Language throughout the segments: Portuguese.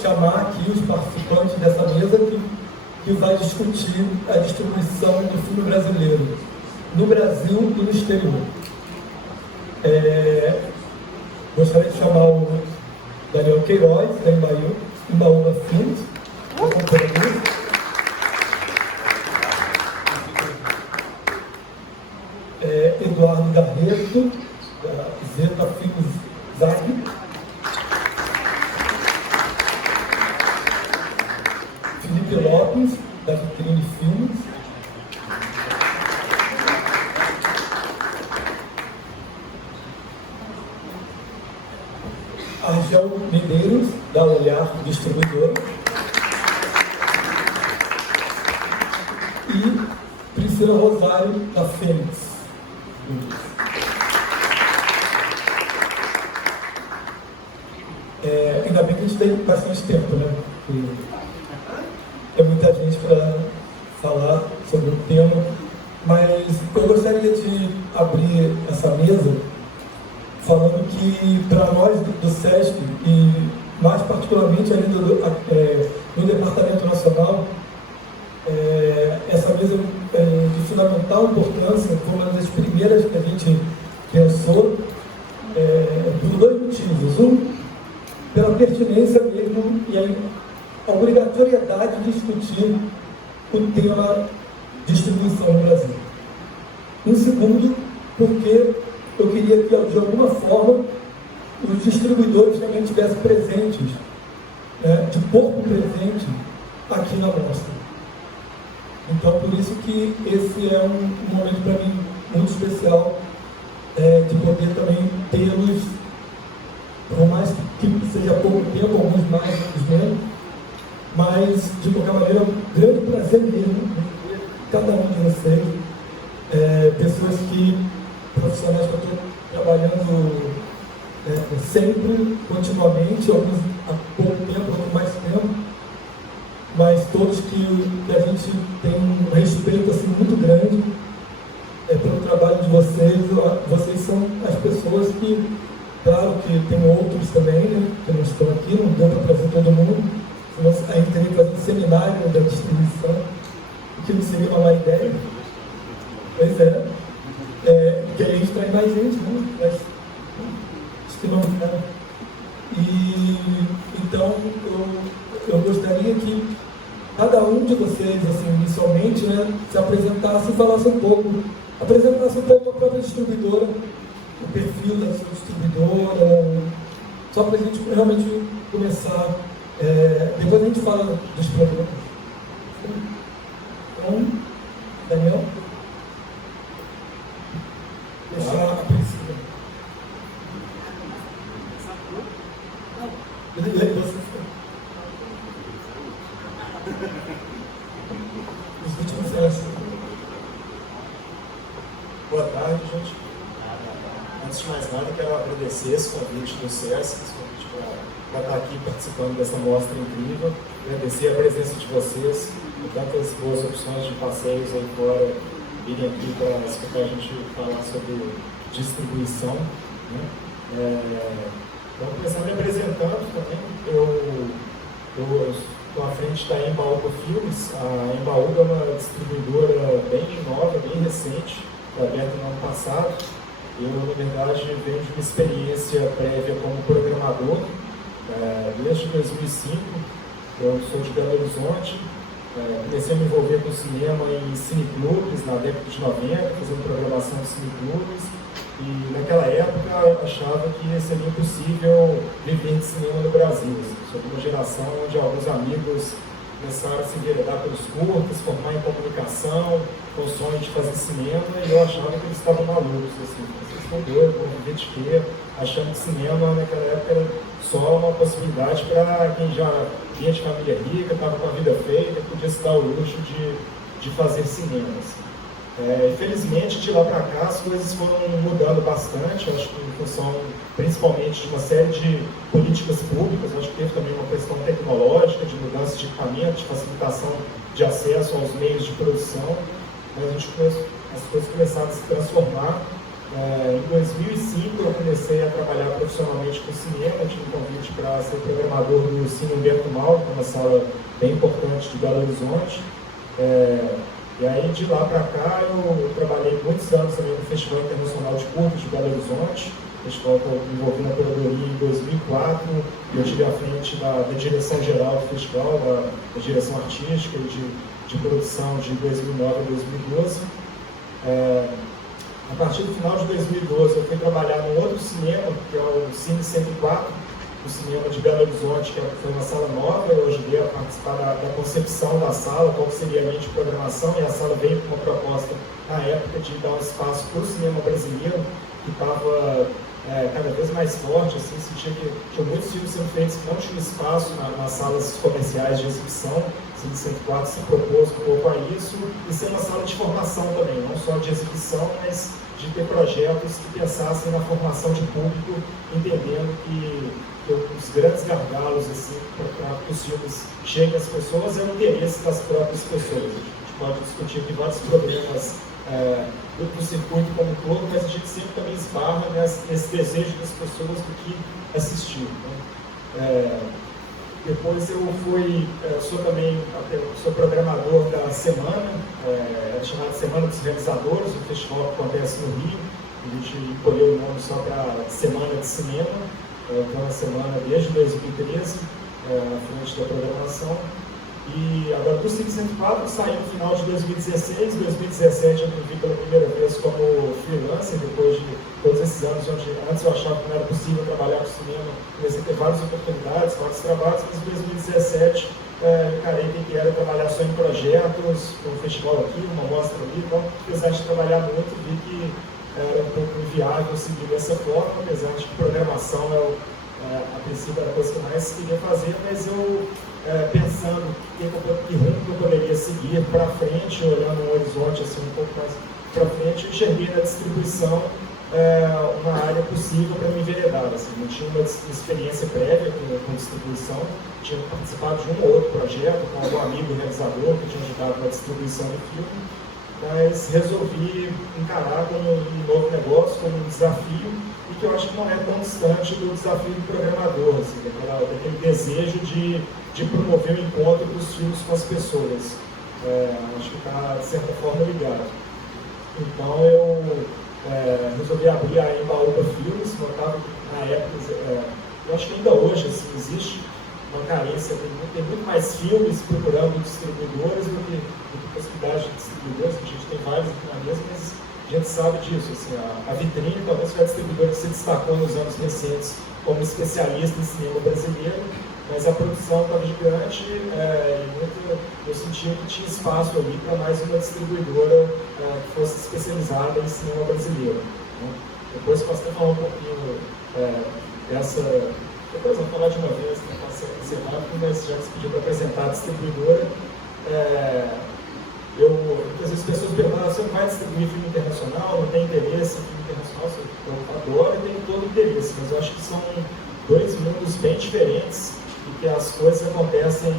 chamar aqui os participantes dessa mesa que vai discutir a distribuição do filme brasileiro no Brasil e no exterior. Gostaria de chamar o Daniel Queiroz, da Embaúba Filmes, da companhia. Eduardo Garreto, da Zeta Filmes Zag. Felipe Lopes, da Vitrine Filmes. Argel Medeiros, da Olhar Distribuidora. E Priscila Rosário, da Fênix. Ainda bem que a gente tem bastante tempo, né? Porque é muita gente para falar sobre o tema, mas eu gostaria de abrir essa mesa falando que, para nós do SESC, e mais particularmente ali no Departamento Nacional, essa mesa é de fundamental importância, foi uma das primeiras que a gente pensou, por dois motivos. Um, pela pertinência mesmo e a obrigatoriedade de discutir o tema distribuição no Brasil. Um segundo, porque eu queria que, de alguma forma, os distribuidores também estivessem presentes, de corpo presente, aqui na mostra. Então, por isso que esse é um momento para mim muito especial, de poder também tê-los, por mais que seja pouco tempo, alguns mais, outros menos, mas, de qualquer maneira, é um grande prazer mesmo ver cada um de vocês, pessoas profissionais que eu estou trabalhando sempre, continuamente, alguns há pouco tempo, outros mais tempo, mas todos que a gente tem um respeito assim, muito grande pelo trabalho de vocês. Vocês são as pessoas que, claro que tem outros também, né, que não estão aqui, não deu para trazer todo mundo, senão a gente teria que fazer um seminário da distribuição, o que não seria uma má ideia. Pois é. Que a gente traz mais gente, né? Acho que não, né? E então eu gostaria que cada um de vocês, assim, inicialmente, né, se apresentasse e falasse um pouco a própria distribuidora, o perfil da sua distribuidora, só para a gente realmente começar. Depois a gente fala dos programas. Então, Daniel? Deixar a Priscila. Os últimos versos. Boa tarde, gente. Antes de mais nada, quero agradecer esse convite do SESC, para estar aqui participando dessa mostra incrível. Agradecer a presença de vocês, e tantas boas opções de passeios aí fora, virem aqui para escutar a gente falar sobre distribuição, né? Então, começando me apresentando também, eu estou à frente da Embaúba Filmes. A Embaúba é uma distribuidora bem nova, bem recente, foi aberta no ano passado. Eu, na verdade, venho de uma experiência prévia como programador, desde 2005. Eu sou de Belo Horizonte, comecei a me envolver com cinema em cineclubes na década de 90, fazendo programação de cineclubes, e naquela época achava que seria impossível viver de cinema no Brasil. Sou de uma geração onde alguns amigos começaram a se enveredar pelos curtas, formar em comunicação, com o sonho de fazer cinema, e eu achava que eles estavam malucos, assim, vocês estão doidos, vão viver de quê? Achando que cinema naquela época era só uma possibilidade para quem já vinha de família rica, estava com a vida feita, podia se dar o luxo de fazer cinema. Assim. Infelizmente, de lá para cá, as coisas foram mudando bastante, eu acho que em função principalmente de uma série de políticas públicas. Eu acho que teve também uma questão tecnológica, de mudança de equipamento, de facilitação de acesso aos meios de produção, mas as coisas começaram a se transformar, Em 2005 eu comecei a trabalhar profissionalmente com cinema, tive um convite para ser programador do Cine Humberto Mauro, que é uma sala bem importante de Belo Horizonte. E aí de lá para cá eu trabalhei muitos anos também no Festival Internacional de Curtas de Belo Horizonte, festival que eu me envolvi na curadoria em 2004, e eu tive à frente da direção geral do festival, da direção artística e de produção de 2009 a 2012. A partir do final de 2012 eu fui trabalhar num outro cinema, que é o Cine 104, o cinema de Belo Horizonte, que foi uma sala nova. Eu ajudei a participar da concepção da sala, qual seria a linha de programação, e a sala veio com uma proposta na época de dar um espaço para o cinema brasileiro, que estava cada vez mais forte, assim, sentia que tinha muitos filmes sendo feitos que não tinham espaço nas salas comerciais de exibição. O Cine 104 se propôs um pouco a isso, e ser uma sala de formação também, não só de exibição, mas de ter projetos que pensassem na formação de público, entendendo que os grandes gargalos assim, para que os filmes cheguem às pessoas é o interesse das próprias pessoas. A gente pode discutir aqui vários problemas do circuito como um todo, mas a gente sempre também esbarra nesse desejo das pessoas do que assistir. Né? Depois eu sou programador da semana, chamada Semana dos Realizadores, um festival que acontece no Rio. A gente escolheu o nome só para Semana de Cinema, foi uma semana desde 2013, à frente da programação. E agora do Cine 104 saiu no final de 2016, 2017 eu me vi pela primeira vez como freelancer, depois de todos esses anos onde antes eu achava que não era possível trabalhar no cinema, comecei a ter várias oportunidades, vários trabalhos, mas em 2017 encarei que era trabalhar só em projetos, um festival aqui, uma mostra ali, então apesar de trabalhar muito, vi que era um pouco inviável seguir dessa forma, apesar de que programação a princípio era a coisa que eu mais queria fazer, mas eu pensando que rumo que eu poderia seguir para frente, olhando um horizonte assim, um pouco mais para frente, eu enxerguei na distribuição uma área possível para me enveredar. Assim, não tinha uma experiência prévia com distribuição, tinha participado de um ou outro projeto com algum amigo realizador que tinha ajudado na distribuição do filme, mas resolvi encarar como um novo negócio, como um desafio, e que eu acho que não é tão distante do desafio do programador, assim, daquele desejo de promover o encontro dos filmes com as pessoas. Acho que está, de certa forma, ligado. Então, eu resolvi abrir a Embaúba Filmes, notava que, na época, eu acho que ainda hoje assim, existe uma carência, tem muito mais filmes procurando distribuidores do que possibilidade de distribuidores, a gente tem vários na mesa, mas a gente sabe disso. Assim, a Vitrine talvez foi a distribuidora que se destacou nos anos recentes como especialista em cinema brasileiro, mas a produção estava gigante eu sentia que tinha espaço ali para mais uma distribuidora que fosse especializada em cinema brasileiro. Né? Depois posso até falar um pouquinho depois vamos falar de uma vez, né, mas já se pediu para apresentar a distribuidora. Às vezes as pessoas perguntam, você não vai distribuir filme internacional, não tem interesse em filme internacional? Eu adoro e tenho todo o interesse, mas eu acho que são dois mundos bem diferentes e que as coisas acontecem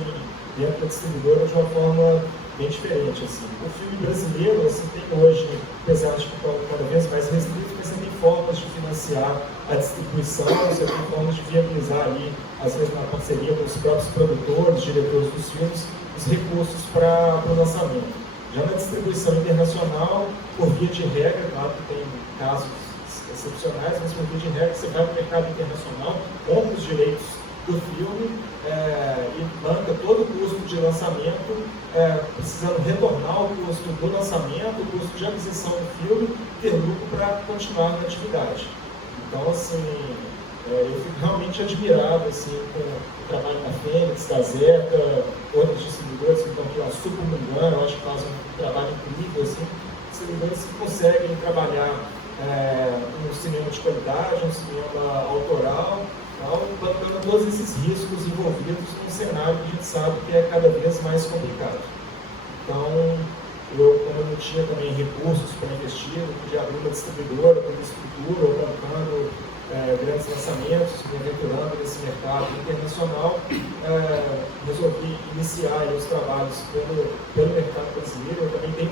dentro da distribuidora de uma forma bem diferente. Assim. O filme brasileiro assim, tem hoje, apesar de ficar cada vez mais restrito, mas você tem formas de financiar a distribuição, você tem formas de viabilizar ali, às vezes na parceria com os próprios produtores, diretores dos filmes, os recursos para o lançamento. Já na distribuição internacional, por via de regra, claro que tem casos excepcionais, mas por via de regra você vai para o mercado internacional, compra os direitos do filme e banca todo o custo de lançamento, precisando retornar o custo do lançamento, o custo de aquisição do filme, ter lucro para continuar na atividade. Então, assim, eu fico realmente admirado assim, com o trabalho da Fênix, da Zeta, outros distribuidores que estão aqui, a Super Mungano, eu acho que fazem um trabalho incrível, assim, distribuidores que conseguem trabalhar um cinema de qualidade, um cinema autoral, bancando todos esses riscos envolvidos num cenário que a gente sabe que é cada vez mais complicado. Então, como eu não tinha também recursos para investir, eu podia abrir uma distribuidora, com uma estrutura, ou bancando grandes lançamentos, me aventurando nesse mercado internacional, resolvi iniciar os trabalhos pelo mercado brasileiro. Eu também tenho,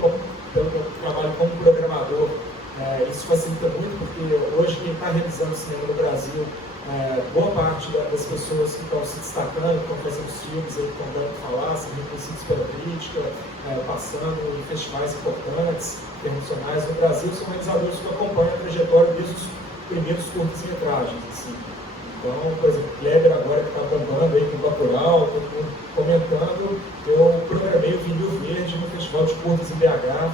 pelo meu trabalho como programador, Isso facilita muito, porque hoje quem está realizando cinema no Brasil, boa parte das pessoas que estão se destacando, que estão fazendo filmes, aí, que estão dando para falar, sendo reconhecidos pela crítica, passando em festivais importantes, internacionais no Brasil, são realizadores que acompanham a trajetória desde os primeiros curtas-metragens. Assim. Então, por exemplo, Kleber agora que está bombando aí com o Bacurau, comentando, eu programei o Vinil Verde no Festival de Curtas em BH,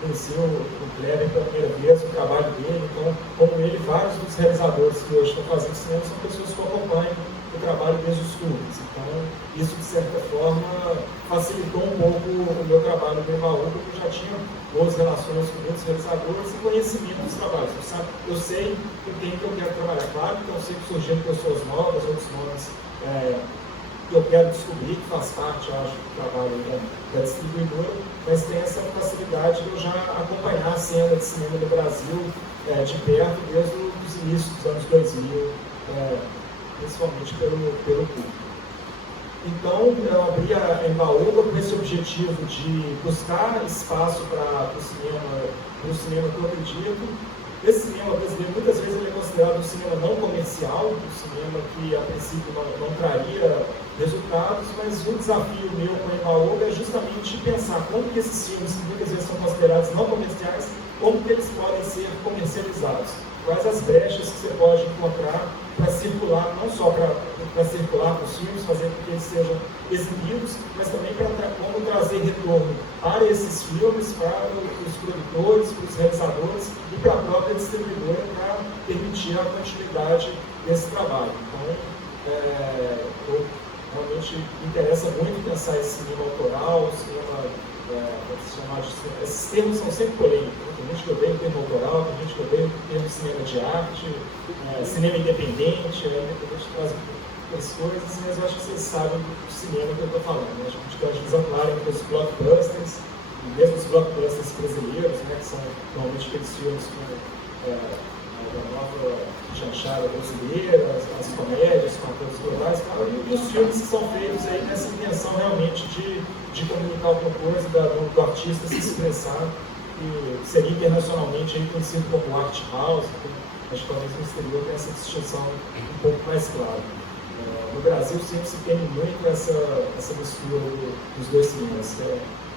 conheci o Kleber pela primeira vez, o trabalho dele. Então, como ele, vários dos realizadores que hoje estão fazendo cinema são pessoas que acompanham o trabalho desde os curtas. Então, isso, de certa forma, facilitou um pouco o meu trabalho no Embaú, porque eu já tinha boas relações com muitos realizadores e conhecimento dos trabalhos. Eu sei com quem que eu quero trabalhar. Claro que estão sempre surgindo pessoas novas, outros nomes que eu quero descobrir, que faz parte, eu acho, do trabalho da distribuidora, mas tem essa facilidade de eu já acompanhar a cena de cinema do Brasil de perto, desde os inícios dos anos 2000, principalmente pelo público. Então, eu abri a Embaúba com esse objetivo de buscar espaço para o cinema que eu acredito. Esse cinema brasileiro, muitas vezes, ele é considerado um cinema não comercial, um cinema que, a princípio, não traria resultados, mas o desafio meu com a Embaúba é justamente pensar como que esses filmes, que muitas vezes são considerados não comerciais, como que eles podem ser comercializados. Quais as brechas que você pode encontrar para circular, não só para circular para os filmes, fazer com que eles sejam exibidos, mas também para como trazer retorno para esses filmes, para os produtores, para os realizadores e para a própria distribuidora, para permitir a continuidade desse trabalho. Então, realmente me interessa muito pensar esse cinema autoral, cinema profissional de cinema. Esses termos são sempre polêmicos. Tem gente que odeia o termo autoral, tem gente que odeia o termo cinema de arte, cinema independente, independente traz muitas coisas, mas eu acho que vocês sabem do cinema que eu estou falando. Né? A gente tem uma divisão clara entre os blockbusters, e mesmo os blockbusters brasileiros, né, que são normalmente aqueles filmes com a nova chanchada brasileira, as comédias com atores globais, e os filmes que são feitos aí nessa intenção realmente de comunicar alguma coisa, do artista se expressar, que seria internacionalmente aí conhecido como art house. Acho que talvez no exterior tem essa distinção um pouco mais clara. No Brasil sempre se tem muito essa mistura dos dois cinemas.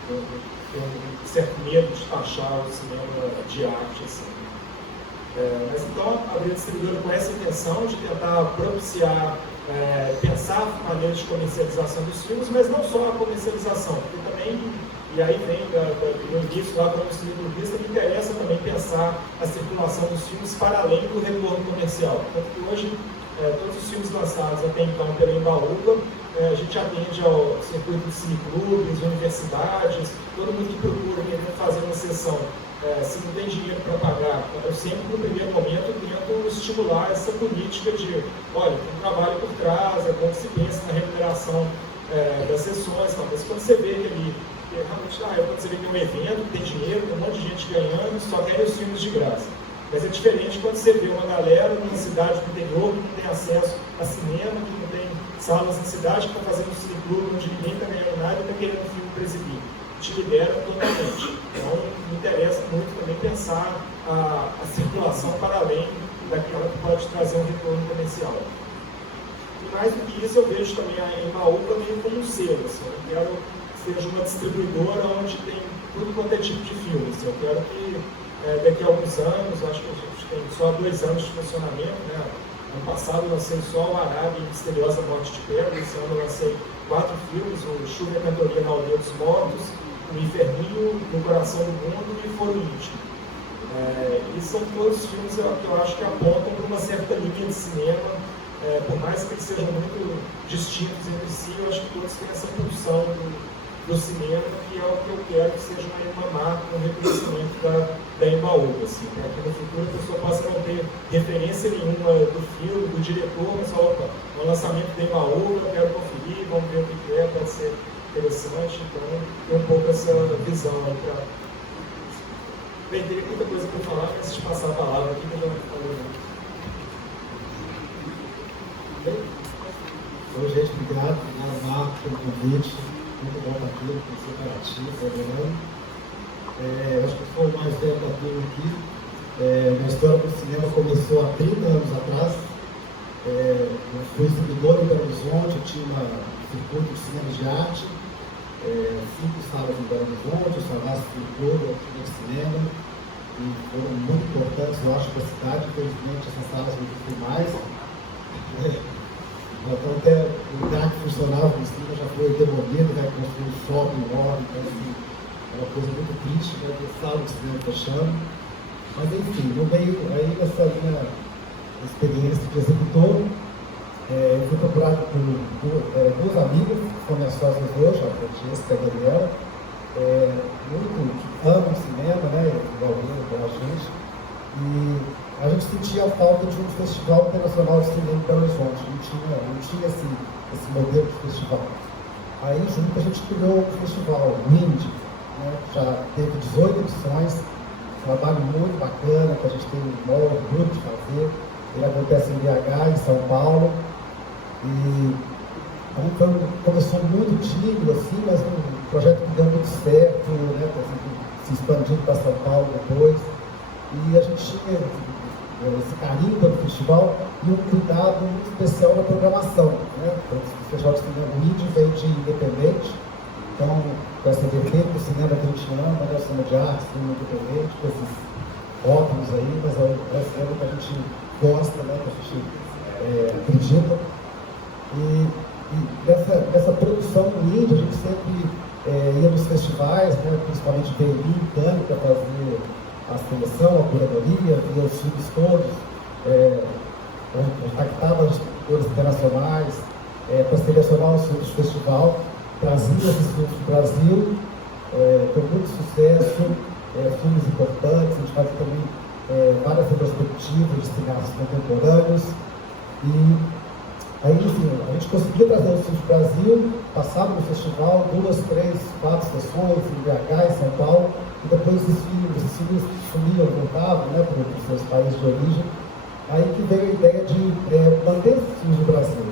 Tem um certo medo de taxar o cinema de arte, assim. Mas então, abrir a distribuidora com essa intenção de tentar propiciar, pensar maneiras de comercialização dos filmes, mas não só a comercialização, porque também, e aí vem no início, lá como distribuidorista, me interessa também pensar a circulação dos filmes para além do retorno comercial. Tanto que hoje, todos os filmes lançados até então pela Embaúba, a gente atende ao circuito de cineclubes, universidades, todo mundo que procura, querendo fazer uma sessão. Se não tem dinheiro para pagar, eu sempre, no primeiro momento, tento estimular essa política de, olha, tem um trabalho por trás, quando se pensa na remuneração das sessões, mas quando você vê ali, realmente, quando você vê que é um evento, tem dinheiro, tem um monte de gente ganhando, só querem os filmes de graça. Mas é diferente quando você vê uma galera numa cidade do interior que não tem acesso a cinema, que não tem salas na cidade, que está fazendo um cineclube onde ninguém está ganhando nada e está querendo um filme para exibir. Te liberam totalmente. Então, me interessa muito também pensar a circulação para além daquela que pode trazer um retorno comercial. E mais do que isso, eu vejo também a Embaúba meio como um selo. Assim, eu quero que seja uma distribuidora onde tem tudo quanto é tipo de filme. Assim, eu quero que daqui a alguns anos, acho que a gente tem só 2 anos de funcionamento, né? Ano passado eu lancei só o Arábia e Misteriosa Morte de Pedro, esse ano eu lancei 4 filmes, o Chuva e a Cantoria na Aldeia dos Mortos, O Inferninho, No Coração do Mundo e Foro Íntimo. E são todos filmes que eu acho que apontam para uma certa linha de cinema, por mais que eles sejam muito distintos entre si, eu acho que todos têm essa pulsão do cinema, que é o que eu quero que seja uma marca, um reconhecimento da Embaúba, assim, para que no futuro a pessoa possa não ter referência nenhuma do filme, do diretor, mas só, opa, no lançamento da Embaúba, eu quero conferir, vamos ver o que é, pode ser interessante. Então tem um pouco essa visão aí para... Bem, teria muita coisa para falar, mas antes de passar a palavra aqui, que eu já falei. Oi, gente, obrigado, Marco, pelo convite. Muito bom estar aqui, conhecer Paraty, trabalhando. Acho que foi o mais velho da turma aqui, Minha história com o cinema começou há 30 anos atrás. Eu fui seguidor em Belo Horizonte, eu tinha um circuito de cinema de arte, 5 salas em Belo Horizonte, eu só nasci todo de cinema, e foram muito importantes, eu acho, para a cidade. Infelizmente, essas salas não existem mais. Então, até o lugar que funcionava no cinema já foi demolido, né, construído um shopping enorme, então, assim, é uma coisa muito triste, né, ter sala de cinema fechando. Mas, enfim, no meio, aí nessa minha experiência de executor, eu fui procurado por duas amigas, que são minhas sócias hoje, a Francesca e a Gabriela, muito que amam cinema, né, igual a gente, e a gente sentia a falta de um festival internacional de cinema em Belo Horizonte, não tinha esse modelo de festival. Aí, junto, a gente criou o festival, o INDE, né, já teve 18 edições, um trabalho muito bacana, que a gente tem um maior orgulho de fazer. Ele acontece em BH, em São Paulo, e começou muito tímido, assim, mas um projeto que deu muito certo, né, se expandindo para São Paulo depois. E a gente tinha esse carinho pelo festival e um cuidado muito especial na programação, né? O Festival de Cinema INDE vem de independente, então, com essa vertente do cinema que a gente ama, né, o cinema de arte, cinema independente, com esses óculos aí, mas é um cinema que a gente gosta, né, que a gente acredita. E dessa produção do INDE, a gente sempre ia nos festivais, né, principalmente Berlim, Cannes, para fazer a seleção, a curadoria, via os filmes todos, contactava os produtores internacionais para selecionar os filmes do festival, trazia esses filmes para o Brasil, com muito sucesso, filmes importantes. A gente fazia também várias retrospectivas de cineastas contemporâneos. E aí, enfim, a gente conseguia trazer os filmes para o Brasil, passava no festival 2, 3, 4 sessões em BH, em São Paulo, e depois esses filmes sumiam, voltavam, né, para os seus países de origem. Aí que veio a ideia de manter esses filmes no Brasil.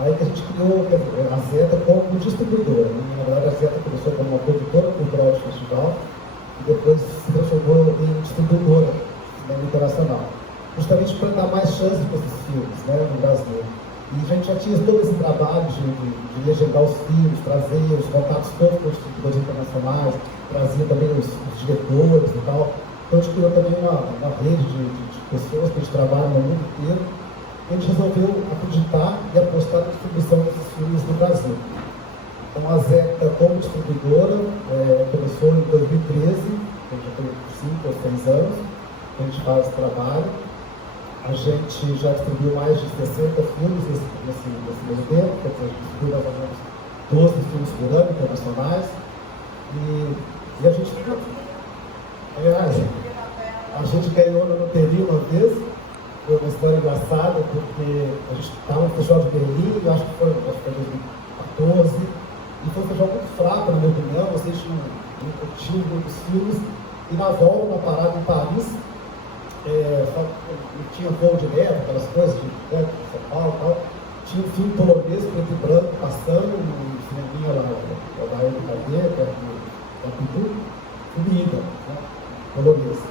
Aí que a gente criou a Zeta como distribuidora. Na verdade, a Zeta começou como uma produtora cultural de festival e depois se transformou em distribuidora internacional, justamente para dar mais chance para esses filmes, né, no Brasil. E a gente já tinha todo esse trabalho de legendar os filmes, trazer os contatos todos com os distribuidores internacionais, trazer também os diretores e tal. Então a gente criou também uma rede de pessoas que a gente trabalha no mundo inteiro. A gente resolveu acreditar e apostar na distribuição desses filmes no Brasil. Então a Zeta, como distribuidora, começou em 2013, então já tem 5 ou 6 anos que a gente faz esse trabalho. A gente já distribuiu mais de 60 filmes nesse mesmo tempo, quer dizer, a gente distribuiu mais ou menos 12 filmes por ano internacionais. E a gente ganhou na loteria uma vez. Foi uma história engraçada, porque a gente estava no Festival de Berlim, acho que foi em 2014, e foi um festival muito fraco, na minha opinião, vocês não curtiram muitos filmes, e na volta, na parada em Paris, tinha voo de neve, aquelas coisas de São Paulo e tal, tinha um filme polonês, preto e branco, passando, no cineminha lá, na Bahia do Cadeia, perto da Pidu, filme Ida, né, polonês.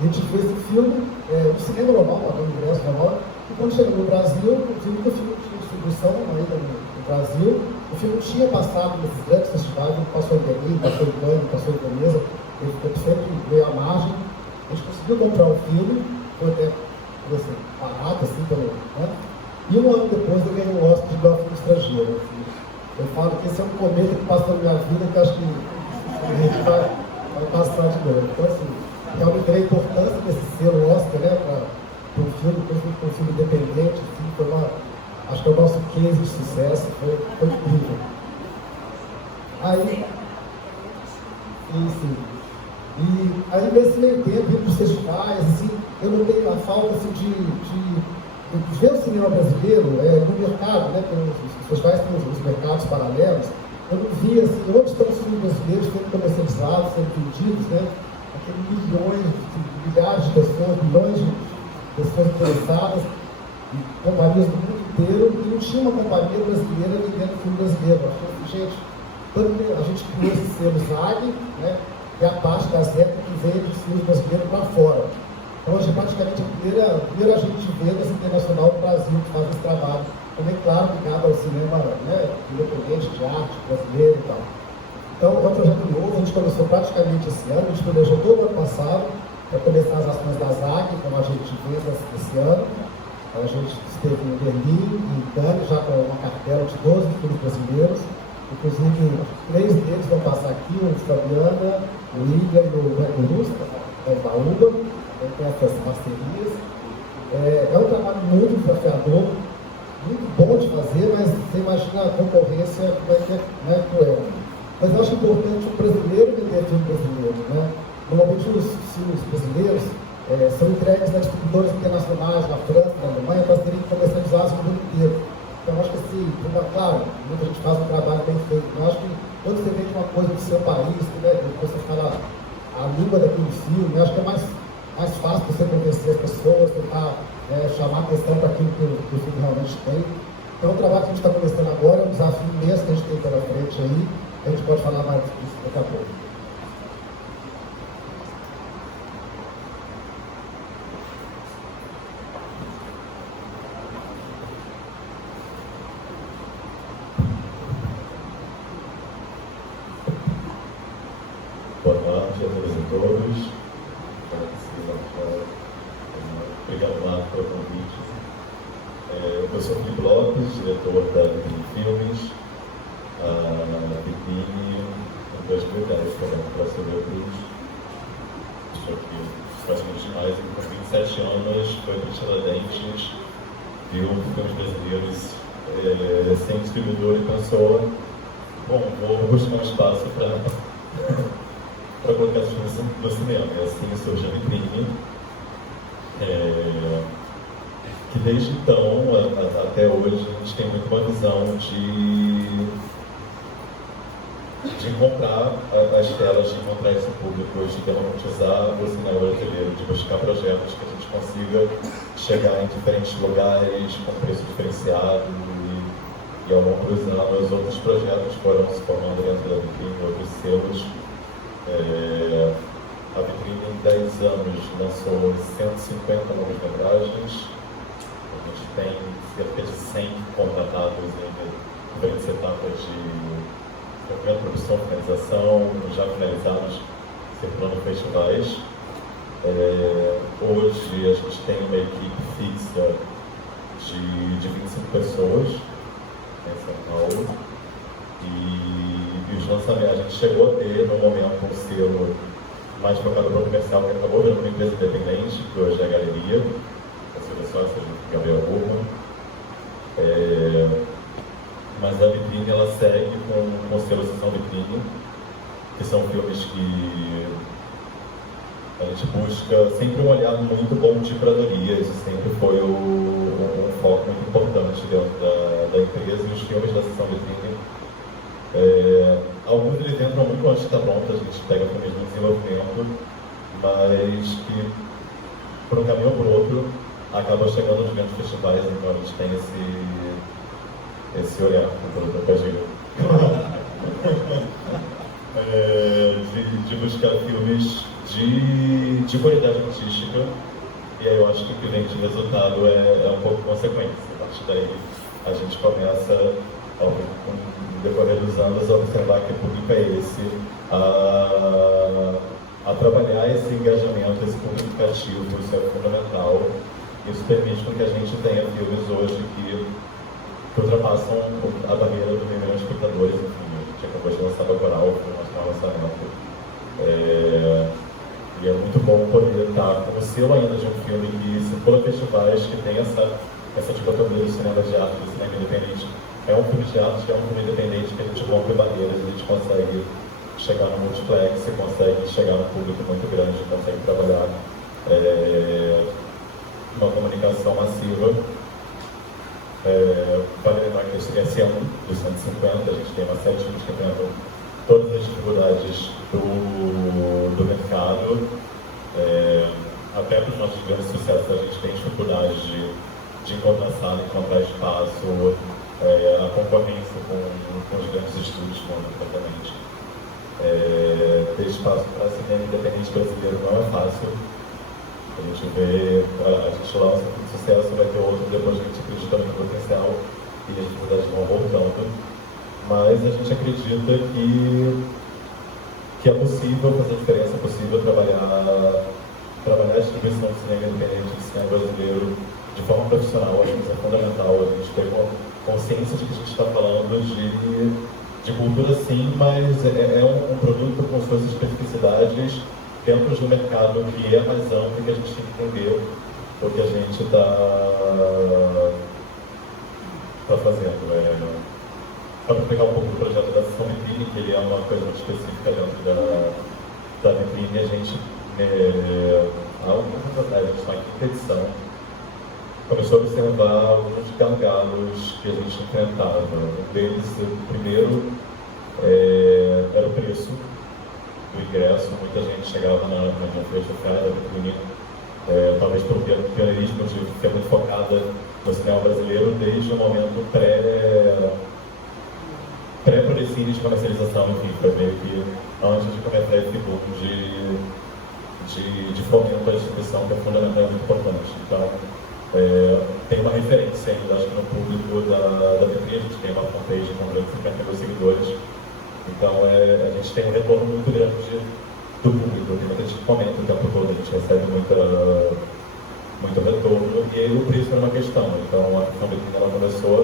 A gente fez esse filme no cinema normal, no ingresso normal, e quando chegou no Brasil, o filme tinha distribuição ainda no Brasil. O filme tinha passado nesses grandes festivais, ele passou em Berlim, passou em Cannes, passou em Veneza, ele ficou sempre meio à margem. A gente conseguiu comprar o filme, foi até assim, barato, assim, né? E um ano depois eu ganhei um Oscar de melhor filme estrangeiro. Assim. Eu falo que esse é um cometa que passa na minha vida que acho que a gente vai passar de novo. Então, assim, realmente a importância desse selo Oscar, né, para um filme, para um filme independente, assim, acho que é o nosso case de sucesso, foi incrível. Aí, e aí nesse meio tempo, indo para os festivais, assim, eu notei a falta assim, de ver o cinema brasileiro no mercado, né, porque os festivais têm os mercados paralelos. Eu não via assim, onde estão os filmes brasileiros sendo comercializados, sendo vendidos, né? Milhões, milhares de pessoas, milhões de pessoas interessadas, e companhias do mundo inteiro, e não tinha uma companhia brasileira vendendo filme brasileiro. Eu achei assim, gente, a gente criou esse selo ZAG, né, que é a parte da Zeta que vende os filmes brasileiros para fora. Então, hoje, praticamente, a primeira agente de vendas internacional do Brasil que faz esse trabalho. Também, claro, ligado ao cinema, né, independente de arte brasileira e tal. Então, é um projeto novo, a gente começou praticamente esse ano, a gente planejou todo o ano passado para começar as ações da ZAG, como agente de vendas esse ano. A gente esteve em Berlim e em Cannes, já com uma cartela de 12 filmes brasileiros. Inclusive, 3 deles vão passar aqui, o Fabiana, o William e o Beto Luz, da Ibaúba. Tem essas parcerias. É um trabalho muito desafiador, muito bom de fazer, mas você imagina a concorrência como é que é cruel. Mas eu acho importante o brasileiro vender filme brasileiro, né? Normalmente os filmes brasileiros são entregues a distribuidores internacionais, na França, na Alemanha, para serem comercializados no mundo inteiro. Então, eu acho que assim, claro, muita gente faz um trabalho bem feito, mas eu acho que quando você vende uma coisa do seu país, né, você fala a língua daquele filme, eu acho que é mais fácil você convencer as pessoas, tentar chamar a atenção para aquilo que o filme realmente tem. Então, o trabalho que a gente está começando agora é um desafio imenso que a gente tem pela frente aí, a gente pode falar mais disso daqui a pouco. Boa tarde a todas e todos. Obrigado, Marco, pelo convite. Eu sou Felipe Lopes, diretor da Vitrine Filmes. A Vitrine, em 2010, para Silvia Cruz. Estou aqui praticamente demais, com 27 anos, foi Tiradentes, viu filmes brasileiros sem distribuidor e pensou, bom, vou buscar um espaço para colocar os filmes no cinema. E assim surge a Vitrine, que desde então, até hoje, a gente tem muito uma visão de encontrar as telas, de encontrar esse público, de democratizar o cinema brasileiro, de buscar projetos que a gente consiga chegar em diferentes lugares, com preço diferenciado, e ao longo dos anos outros projetos foram se formando dentro da Vitrine, outros selos. A Vitrine em 10 anos lançou 150 longas-metragens. A gente tem cerca de 100 contratados em diferentes etapas de produção, finalização, já finalizados, circulando festivais. Hoje a gente tem uma equipe fixa de 25 pessoas em São Paulo. E os lançamentos, a gente chegou a ter, no momento, um selo mais focado para o comercial, que acabou virando uma empresa independente, que hoje é a Galeria, a Silvia Sócia, de Gabriel Burman. Mas a Vitrine, ela segue com o selo Sessão Vitrine, que são filmes que a gente busca sempre um olhar muito bom de curadoria. Isso sempre foi um foco muito importante dentro da empresa. E os filmes da Sessão Vitrine, alguns deles entram muito antes de estar pronto, a gente pega filmes no desenvolvimento, mas que, por um caminho ou por outro, acabam chegando nos grandes festivais. Então a gente tem esse olhar, de buscar filmes de qualidade artística, e aí eu acho que o que vem de resultado é um pouco consequência. A partir daí a gente começa, ao decorrer dos anos, a observar que público é esse, a trabalhar esse engajamento, esse público cativo, isso é fundamental. Isso permite que a gente tenha filmes hoje que ultrapassam a barreira do milhão de espectadores. Enfim, a gente acabou de lançar Bacurau, foi o nosso lançamento. E é muito bom poder estar com o selo ainda de um filme que circula festivais, que tem essa dicotomia do cinema de arte e do cinema independente. É um filme de arte, é um filme independente que a gente rompe barreiras, a gente consegue chegar no multiplex, consegue chegar no público muito grande, consegue trabalhar uma comunicação massiva. Vale lembrar que esse ano, dos 150, a gente tem uma série de filmes que enfrentam todas as dificuldades do mercado. Até para os nossos grandes sucessos, a gente tem dificuldade de encontrar sala, encontrar espaço, a concorrência com os grandes estúdios completamente. Ter espaço para cinema independente brasileiro não é fácil. A gente vê, a gente lança um sucesso, vai ter outro, depois a gente acredita no potencial e as dificuldades vão voltando. Mas a gente acredita que é possível fazer diferença, é possível trabalhar a distribuição do cinema independente, do cinema brasileiro, de forma profissional. Acho que isso é fundamental, a gente ter consciência de que a gente está falando de cultura sim, mas é um produto com suas especificidades dentro de um mercado que é mais amplo, que a gente tem que entender o que a gente está fazendo. Só para explicar um pouco do projeto da Sessão Vitrine, que ele é uma coisa muito específica dentro da Vitrine, a gente, há alguns anos atrás, a gente está em quinta edição, começou a observar alguns gargalos que a gente enfrentava. Um deles, o primeiro, era o preço do ingresso. Muita gente chegava na frente do cara da Vitrine, talvez pelo pioneirismo de ser muito focada no cinema brasileiro desde o momento pré-Prodecine de comercialização, enfim, foi meio que antes de começar esse boom de fomento à distribuição, que é fundamental e muito importante. Então, tem uma referência ainda, acho que no público da Vitrine, a gente tem uma fanpage com 50 mil seguidores, então a gente tem um retorno muito grande do público, tem muita gente que comenta o tempo todo, a gente recebe muito retorno, e aí o preço era uma questão. Então a Vitrine ela começou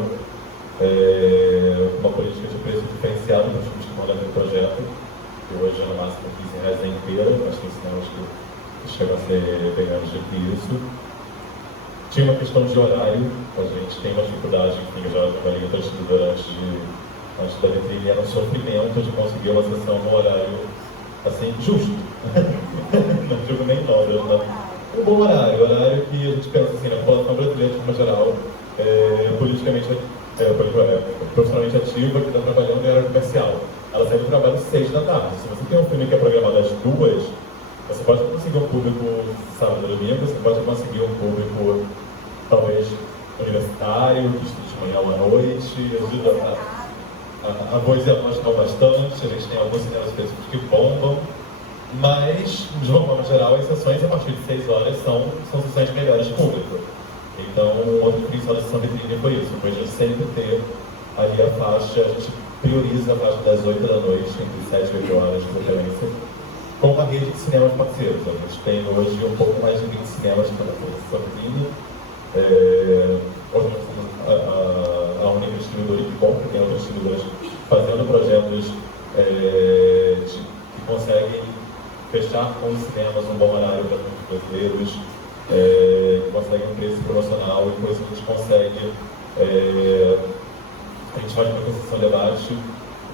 uma política de preço diferenciado para os filmes que mandam no projeto, que hoje é no máximo R$15 a inteira, mas tem cinemas que chegam a ser bem menos do que isso. Tinha uma questão de horário, a gente tem uma dificuldade, enfim, eu já trabalhei em outras estudantes antes da Vitrine, era um sofrimento de conseguir uma sessão no horário assim, justo. Não digo nem horas, né? Um bom horário que a gente pensa assim, na população brasileira, de forma geral, profissionalmente ativa, que está trabalhando em área comercial. Ela sai do trabalho às 6 da tarde. Se você tem um filme que é programado às 2, você pode conseguir um público sábado e domingo, você pode conseguir um público, talvez, universitário, que estuda de manhã ou à noite. A voz e a voz estão bastante, a gente tem alguns cinemas específicos que bombam, mas, de uma forma geral, as sessões a partir de 6 horas são sessões melhores de público. Então, o outro principal da Sessão Vitrine foi isso, foi a gente sempre ter ali a faixa, a gente prioriza a faixa das 8 da noite, entre 7 e 8 horas de preferência, com uma rede de cinemas parceiros. A gente tem hoje um pouco mais de 20 cinemas que estão na Sessão Vitrine. Hoje nós somos a única distribuidora que compra, tem outros distribuidores fazendo projetos que conseguem fechar com os cinemas um bom horário para os brasileiros, que conseguem um preço promocional, e com isso a gente consegue, a gente faz uma concessão de debate,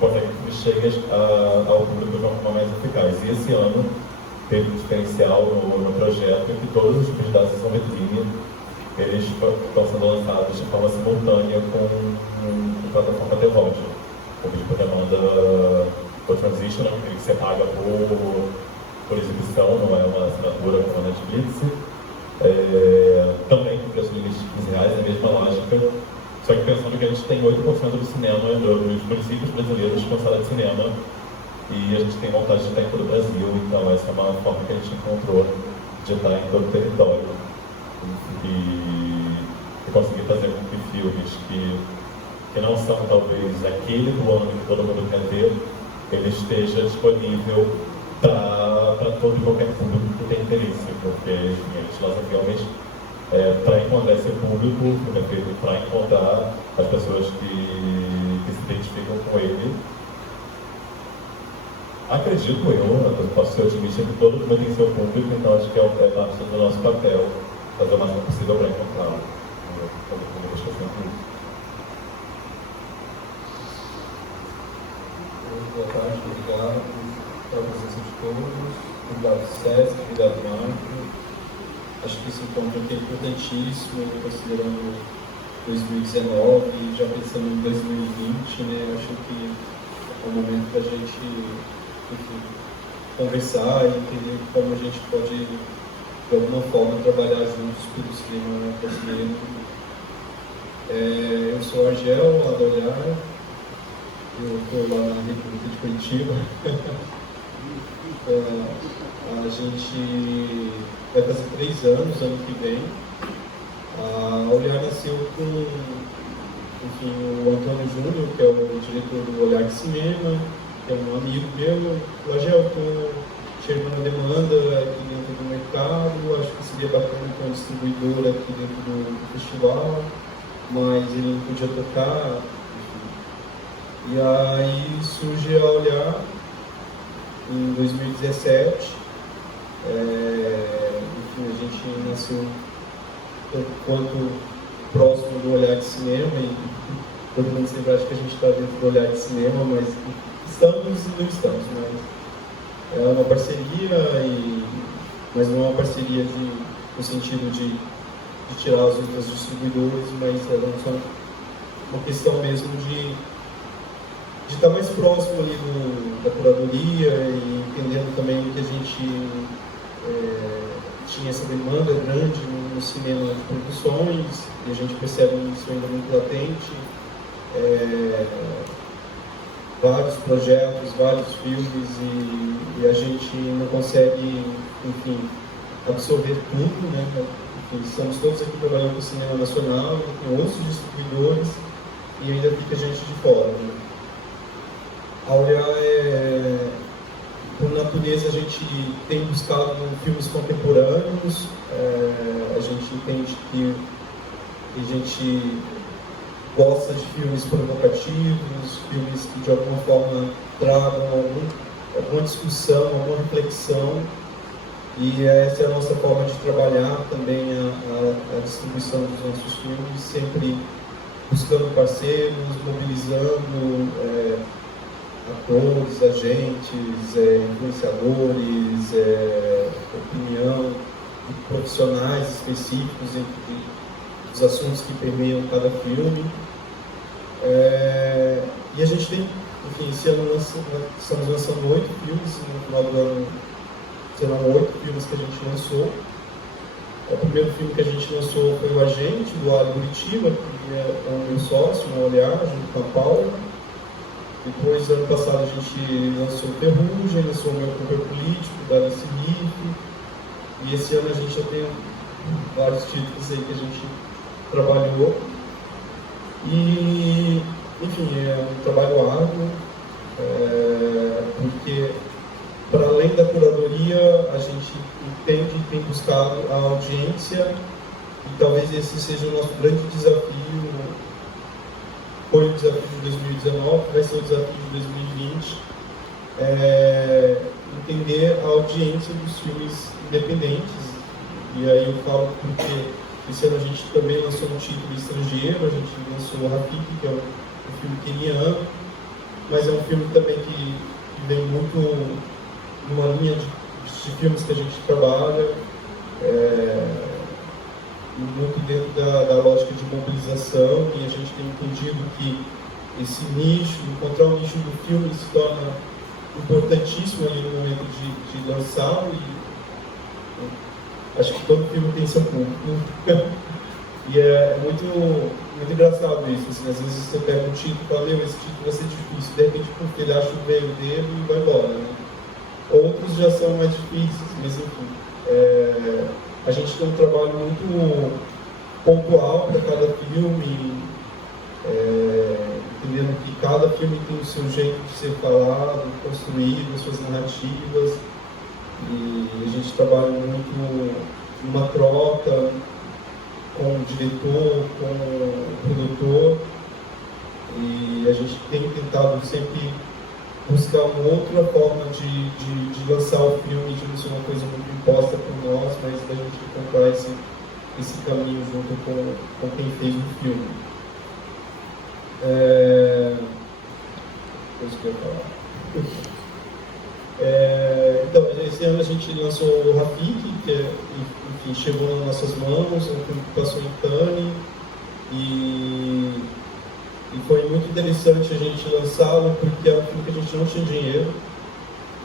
consegue que chegue ao público de uma forma mais eficaz. E esse ano teve um diferencial no projeto que todos os filmes da Sessão Vitrine eles estão sendo lançados de forma simultânea com a plataforma TVOD. O vídeo por demanda por Transition, que você paga por exibição, não é uma assinatura como a Netflix. Também com preço limite de R$15, é a mesma lógica, só que pensando que a gente tem 8% do cinema, dos municípios brasileiros com sala de cinema, e a gente tem vontade de estar em todo o Brasil, então essa é uma forma que a gente encontrou de estar em todo o território e conseguir fazer com que filmes que não são talvez aquele do ano que todo mundo quer ver, ele esteja disponível para todo e qualquer público que tem interesse, porque enfim, a gente lança filmes para encontrar esse público, para encontrar as pessoas que se identificam com ele. Acredito eu posso ser otimista que todo mundo tem seu público, então acho que é parte do nosso papel fazer o máximo possível para encontrá-lo. Boa tarde, obrigado pela presença de todos. Obrigado, César, obrigado, Marco. Acho que esse encontro aqui é importantíssimo, considerando 2019 e já pensando em 2020, né? Acho que é um momento da gente, enfim, conversar e entender como a gente pode, de alguma forma, trabalhar juntos pelo cinema brasileiro. Eu sou Argel, lá da Olhar. Eu estou lá na República de Curitiba, A gente vai fazer 3 anos, ano que vem. A Olhar nasceu com, enfim, o Antônio Júnior, que é o diretor do Olhar de Cinema, que é um amigo meu. Lagel, estou chegando a demanda aqui dentro do mercado, acho que seria bacana ter um distribuidor aqui dentro do festival, mas ele não podia tocar. Enfim. E aí surge a Olhar em 2017. Enfim, a gente nasceu quanto próximo do Olhar de Cinema, e todo mundo sempre acha que a gente está dentro do Olhar de Cinema, mas estamos e não estamos, mas é uma parceria, mas não é uma parceria no sentido de tirar os outros distribuidores, mas é uma questão mesmo de estar mais próximo ali da curadoria e entendendo também que a gente tinha essa demanda grande no cinema de produções, e a gente percebe isso ainda muito latente. Vários projetos, vários filmes, e a gente não consegue, enfim, absorver tudo, né? Enfim, estamos todos aqui trabalhando com o cinema nacional, com outros distribuidores, e ainda fica gente de fora, né? A Olhar por natureza, a gente tem buscado filmes contemporâneos, a gente entende que a gente gosta de filmes provocativos, filmes que de alguma forma tragam alguma discussão, alguma reflexão, e essa é a nossa forma de trabalhar também a distribuição dos nossos filmes, sempre buscando parceiros, mobilizando atores, agentes, influenciadores, opinião, profissionais específicos entre os assuntos que permeiam cada filme. E a gente tem, enfim, esse ano estamos lançando 8 filmes, no final do ano serão 8 filmes que a gente lançou. O primeiro filme que a gente lançou foi O Agente, do Ali Curitiba, que é o meu sócio, no Olhar, junto com a Paula. Depois, ano passado, a gente lançou Ferrugem, lançou O Meu Corpo Político, da Alice Riff. E esse ano a gente já tem vários títulos aí que a gente trabalhou. E, enfim, é um trabalho árduo, porque, para além da curadoria, a gente entende e tem buscado a audiência, e talvez esse seja o nosso grande desafio. Foi o desafio de 2019, vai ser o desafio de 2020, entender a audiência dos filmes independentes. E aí eu falo porque esse ano a gente também lançou um título estrangeiro, a gente lançou o Rafiki, que é um filme queniano, mas é um filme também que vem muito numa linha de filmes que a gente trabalha, muito dentro da lógica de mobilização, e a gente tem entendido que esse nicho, encontrar o nicho do filme se torna importantíssimo ali no momento de lançá-lo, e acho que todo filme tem seu público. E é muito engraçado isso, assim, às vezes você pega um título e fala, esse título vai ser difícil, de repente porque ele acha o meio dele e vai embora, né? Outros já são mais difíceis, mas enfim, a gente tem um trabalho muito pontual para cada filme, entendendo que cada filme tem o seu jeito de ser falado, construído, as suas narrativas, e a gente trabalha muito numa troca com o diretor, com o produtor, e a gente tem tentado sempre buscar uma outra forma de lançar o filme, de não ser uma coisa muito imposta por nós, mas da gente encontrar esse caminho junto com quem fez o filme. Coisa que eu ia falar. Então, esse ano a gente lançou o Rafiki, que enfim, chegou nas nossas mãos, é um filme que passou em Cannes, e foi muito interessante a gente lançá-lo, porque é um filme que a gente não tinha dinheiro,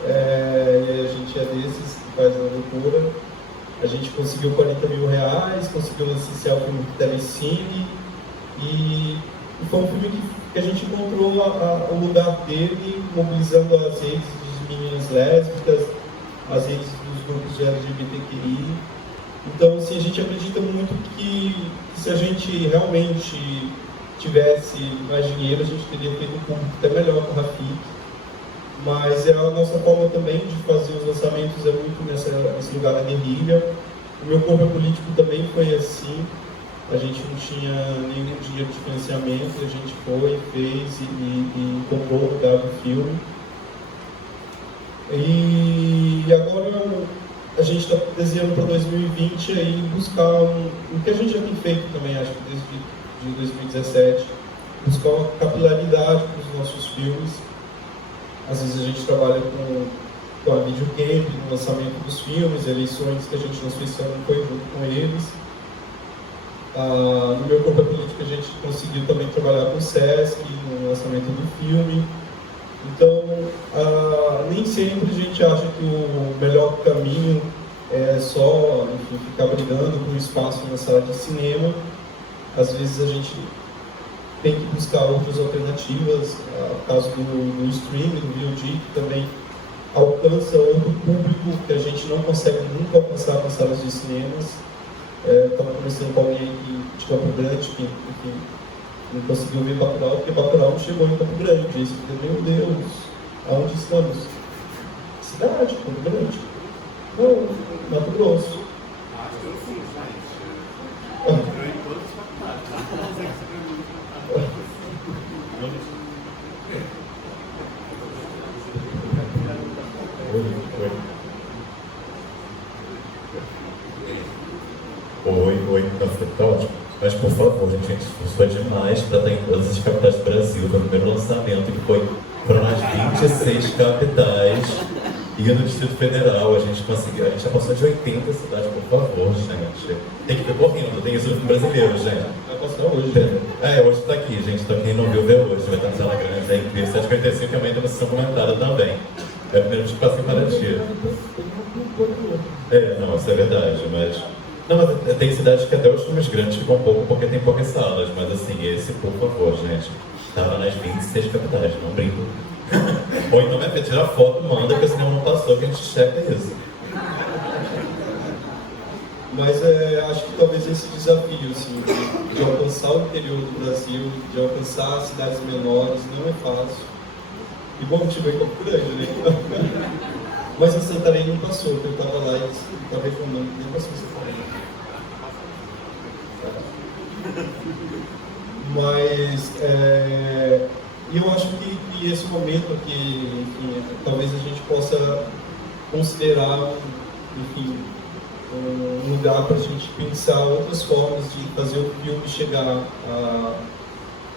e a gente é desses que faz a loucura. A gente conseguiu R$40 mil, conseguiu licenciar o filme da Telecine, e foi um filme que a gente encontrou o lugar dele, mobilizando as redes de meninas das lésbicas, as redes dos grupos de LGBTQI. Então, assim, a gente acredita muito que se a gente realmente tivesse mais dinheiro, a gente teria feito um público até melhor com o Rafik. Mas a nossa forma também de fazer os lançamentos é muito nesse lugar da guerrilha. O Meu Corpo é Político também foi assim. A gente não tinha nenhum dinheiro de financiamento, a gente foi, fez e comprou o lugar do filme. E agora a gente está desenhando para 2020 aí buscar o que a gente já tem feito também, acho que desde 2017, buscar uma capilaridade para os nossos filmes. Às vezes a gente trabalha com a videocamp, no lançamento dos filmes, eleições que a gente lançou esse ano foi junto com eles. No Meu Corpo é Político a gente conseguiu também trabalhar com o Sesc, no lançamento do filme. Então, nem sempre a gente acha que o melhor caminho é só, enfim, ficar brigando por espaço na sala de cinema. Às vezes a gente tem que buscar outras alternativas, o caso do streaming, do VOD, que também alcança outro público que a gente não consegue nunca alcançar nas salas de cinemas. Estava conversando com alguém de Campo Grande, que enfim, não conseguiu ver Bacurau, porque Bacurau não chegou em Campo Grande. E eles falaram, meu Deus, aonde estamos? Cidade, Campo Grande. Não, Mato Grosso. Acho que eu fui, gente. Entrou em todos os faculdades. Oi, nossa, tá ótimo. Mas por favor, gente, isso é demais para estar em todas as capitais do Brasil. Foi o primeiro lançamento que foi para as 26 capitais e no Distrito Federal. A gente conseguiu, a gente já passou de 80 cidades, por favor, gente. Tem que ver correndo, tem isso no brasileiro, gente. Vai passar hoje. Hoje está aqui, gente. Então quem não viu, vê hoje. Vai estar na tela grande, é incrível. 7h45 também tem uma sessão comentada também. É o primeiro de passo em Paraty. Não, isso é verdade, mas... Não, mas tem cidades que até os filmes grandes ficam pouco porque tem poucas salas, mas assim, esse, por favor, gente, estava nas 26 capitais, não brinco. Ou então é tirar foto, manda, que senão não passou, que a gente checa isso. Mas acho que talvez esse desafio, assim, de alcançar o interior do Brasil, de alcançar cidades menores, não é fácil. E bom, a gente veio em Campo Grande, né? Mas em Santarém não passou, porque eu estava lá e estava reclamando, nem passou em Santarém. Mas eu acho que esse momento aqui, enfim, talvez a gente possa considerar, enfim, um lugar para a gente pensar outras formas de fazer o filme chegar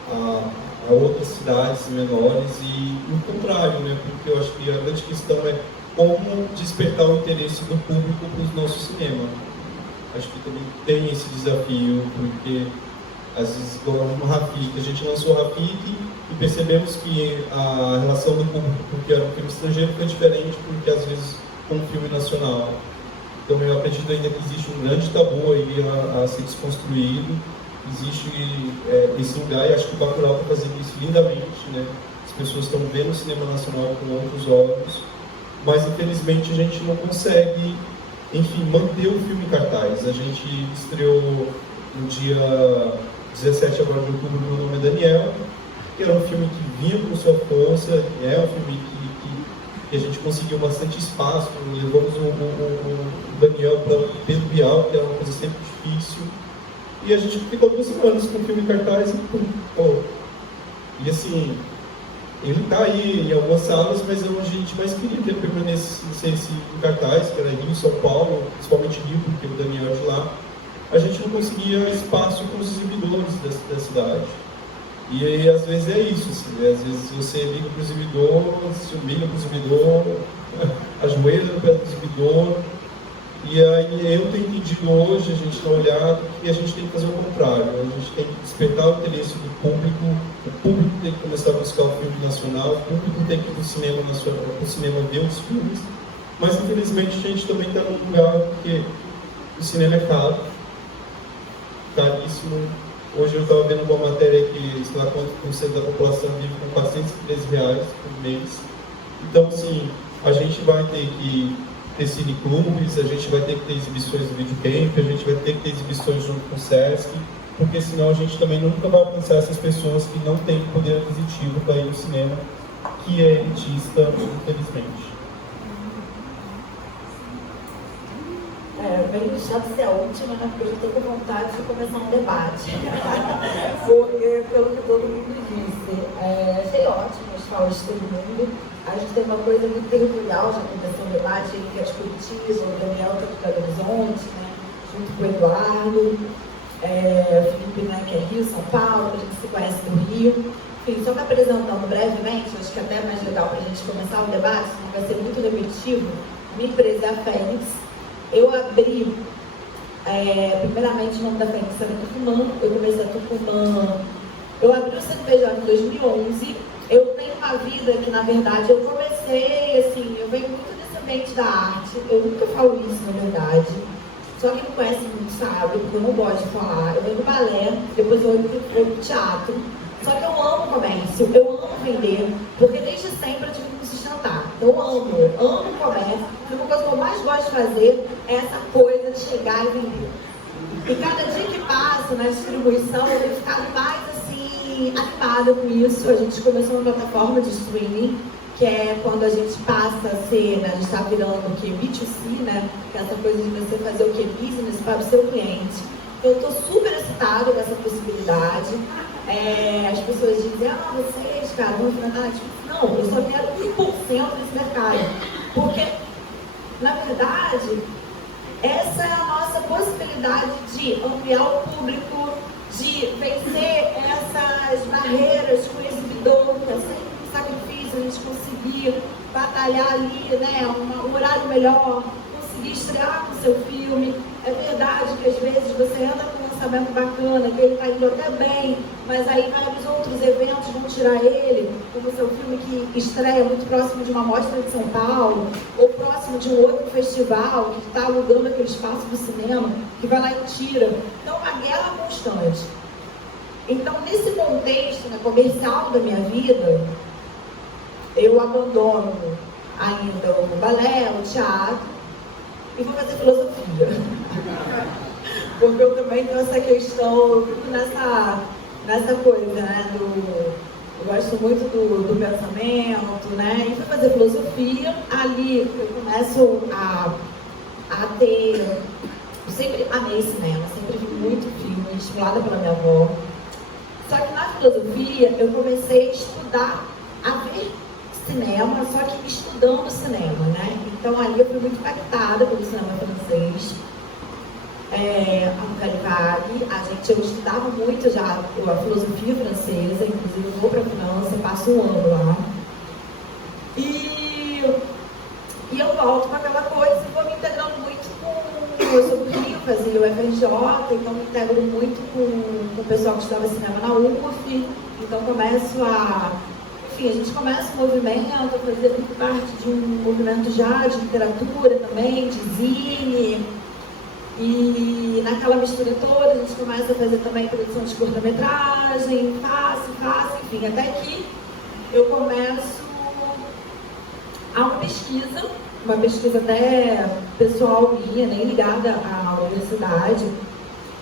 a outras cidades menores e o contrário, né? Porque eu acho que a grande questão é como despertar o interesse do público para o nosso cinema. Acho que também tem esse desafio, porque às vezes, igual no Rafik, a gente lançou o Rafik e percebemos que a relação do público, porque era um filme estrangeiro, foi diferente porque às vezes com um filme nacional. Então eu acredito ainda que existe um grande tabu aí a ser desconstruído. Existe esse lugar e acho que o Bacurau está fazendo isso lindamente, né? As pessoas estão vendo o cinema nacional com outros olhos, mas infelizmente a gente não consegue, enfim, manter o filme em cartaz. A gente estreou no dia 17 agora de outubro, Meu Nome é Daniel, que era um filme que vinha com sua força, é um filme que a gente conseguiu bastante espaço, levamos o Daniel para Pedro Bial, que é uma coisa sempre difícil, e a gente ficou 2 semanas com o filme em cartaz e assim, ele está aí em algumas salas, mas é onde a gente mais queria que ele permanecesse em cartaz, que era Rio, São Paulo, principalmente Rio, porque o Daniel é de lá. A gente não conseguia espaço com os exibidores da cidade. E aí, às vezes é isso, assim, né? Às vezes você liga para o exibidor, se humilha para o exibidor, ajoelha perto do exibidor. E aí eu tenho entendido hoje, a gente está olhando, que a gente tem que fazer o contrário. A gente tem que despertar o interesse do público, o público tem que começar a buscar o filme nacional, o público tem que ir para o cinema nacional, para o cinema ver os filmes. Mas infelizmente a gente também está num lugar porque o cinema é caro, caríssimo. Hoje eu estava vendo uma matéria que, sei lá quanto por cento da população vive com R$413 por mês. Então, assim, a gente vai ter que ter cineclubes, a gente vai ter que ter exibições do videocamp, a gente vai ter que ter exibições junto com o Sesc, porque senão a gente também nunca vai alcançar essas pessoas que não têm poder aquisitivo para ir no cinema, que é elitista, infelizmente. Bem chato ser a última, né? Porque eu estou com vontade de começar um debate. Porque, pelo que todo mundo disse, achei ótimo as falas de todo mundo. A gente tem uma coisa muito territorial, já começou um debate aí que é de Curitiba, o Daniel está de Belo Horizonte, né? Junto com o Eduardo, o Felipe, né, que é Rio, São Paulo, a gente se conhece do Rio. Enfim, só me apresentando brevemente, acho que até é mais legal para a gente começar o debate, não vai ser muito repetitivo. Minha empresa é a Fênix. Eu abri, primeiramente, o nome da Fênix era Tucumã, eu comecei a Tucumã. Eu abri o CNPJ em 2011. Eu tenho uma vida que, na verdade, eu comecei, assim, eu venho muito desse ambiente da arte. Eu nunca falo isso, na verdade. Só quem me conhece muito sabe, porque eu não gosto de falar. Eu venho do balé, depois eu vou pro teatro. Só que eu amo comércio, eu amo vender, porque desde sempre eu tive que me sustentar. Então eu amo comércio. E uma coisa que eu mais gosto de fazer é essa coisa de chegar e vender. E cada dia que passa na distribuição, eu tenho ficado mais assim, animada com isso. A gente começou uma plataforma de streaming, que é quando a gente passa a ser, né, a gente está virando o que? B2C, né? Que é essa coisa de você fazer o que? Business para o seu cliente. Eu estou super excitada com essa possibilidade. As pessoas dizem, vocês, cara, vão enfrentar a Netflix. Não, eu só quero 1% desse mercado. Porque, na verdade, essa é a nossa possibilidade de ampliar o público, de vencer essas barreiras com o exibidor, que é sempre um sacrifício a gente conseguir batalhar ali, né, um horário melhor, conseguir estrear com o seu filme. É verdade que às vezes você anda com um lançamento bacana, que ele está indo até bem, mas aí vários outros eventos vão tirar ele, como o seu filme que estreia muito próximo de uma mostra de São Paulo, ou próximo de um outro festival que está alugando aquele espaço do cinema, que vai lá e tira. Então, uma guerra constante. Então, nesse contexto, né, comercial da minha vida, eu abandono ainda o balé, o teatro, e vou fazer filosofia. Porque eu também tenho essa questão, nessa coisa, né, eu gosto muito do pensamento, né, e fui fazer filosofia. Ali eu começo a ter, eu sempre amei cinema, sempre vi muito filme, estimulada pela minha avó. Só que na filosofia eu comecei a estudar, a ver cinema, só que estudando cinema, né? Então ali eu fui muito impactada pelo cinema francês. Eu estudava muito já a filosofia francesa, inclusive eu vou para a França, passo um ano lá. E eu volto para aquela coisa e vou me integrando muito com... Eu sou do Rio, fazia o FRJ, então me integro muito com o pessoal que estudava cinema na UF, então começo a... Enfim, a gente começa um movimento, a fazer muito parte de um movimento já de literatura também, de zine. E naquela mistura toda a gente começa a fazer também produção de curta-metragem, faço, enfim, até que eu começo uma pesquisa até pessoal minha, nem ligada à universidade,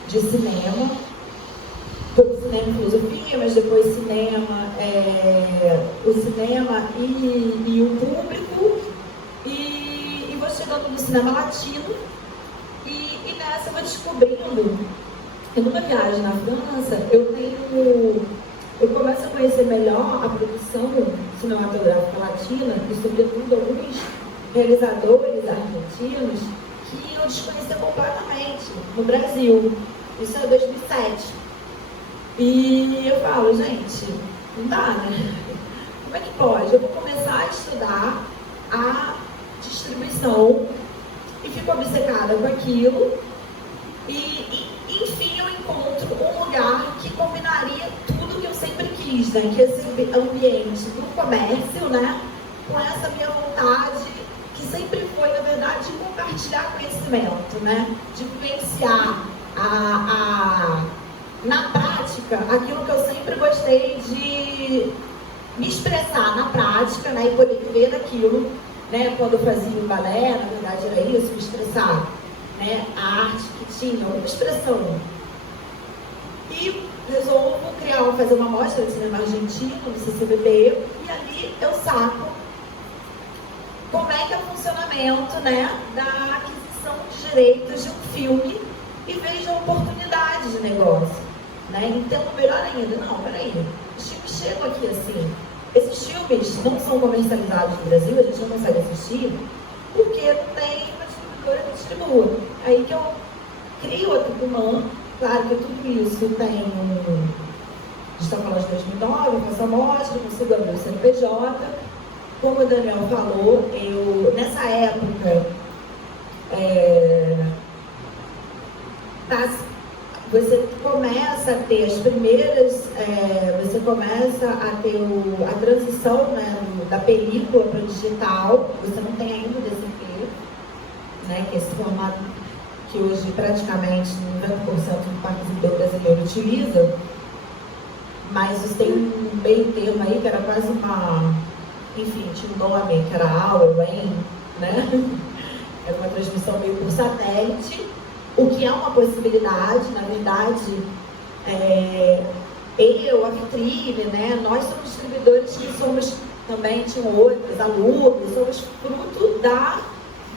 de cinema. Todo cinema e filosofia, mas depois cinema, o cinema e o público, e vou chegando no cinema latino, e nessa eu vou descobrindo, que numa viagem na França, eu começo a conhecer melhor a produção cinematográfica latina, e sobretudo alguns realizadores argentinos, que eu desconhecia completamente no Brasil. Isso é 2007. E eu falo, gente, não dá, né? Como é que pode? Eu vou começar a estudar a distribuição e fico obcecada com aquilo e enfim, eu encontro um lugar que combinaria tudo que eu sempre quis, né? Que esse ambiente do comércio, né? Com essa minha vontade, que sempre foi, na verdade, de compartilhar conhecimento, né? De vivenciar na prática, aquilo que eu sempre gostei de me expressar na prática, né, e poder ver aquilo né? Quando eu fazia balé, na verdade era isso, me expressar, né? A arte que tinha, uma expressão. E resolvo fazer uma mostra de cinema argentino, no CCBB, e ali eu saco como é que é o funcionamento, né, da aquisição de direitos de um filme e vejo a oportunidade de negócio, né? Entendo melhor ainda. Não, peraí, os filmes chegam aqui assim. Esses filmes não são comercializados no Brasil, a gente não consegue assistir, porque não tem uma distribuidora que distribua. Aí que eu crio a Tucumã. Claro que tudo isso tem a gente está falando de 2009, eu faço a mostra, consigo abrir o CNPJ. Como o Daniel falou, eu, nessa época, você começa a ter as primeiras, você começa a ter a transição, né, da película para o digital. Você não tem ainda o DCP, né, que é esse formato que hoje praticamente 90% do parque exibidor brasileiro utiliza, mas você tem um meio termo aí que era quase uma, enfim, tinha um nome que era AUL, né? Era uma transmissão meio por satélite, o que é uma possibilidade. Na verdade, eu, a Vitrine, né, nós somos distribuidores que somos também, tinham outros alunos, somos fruto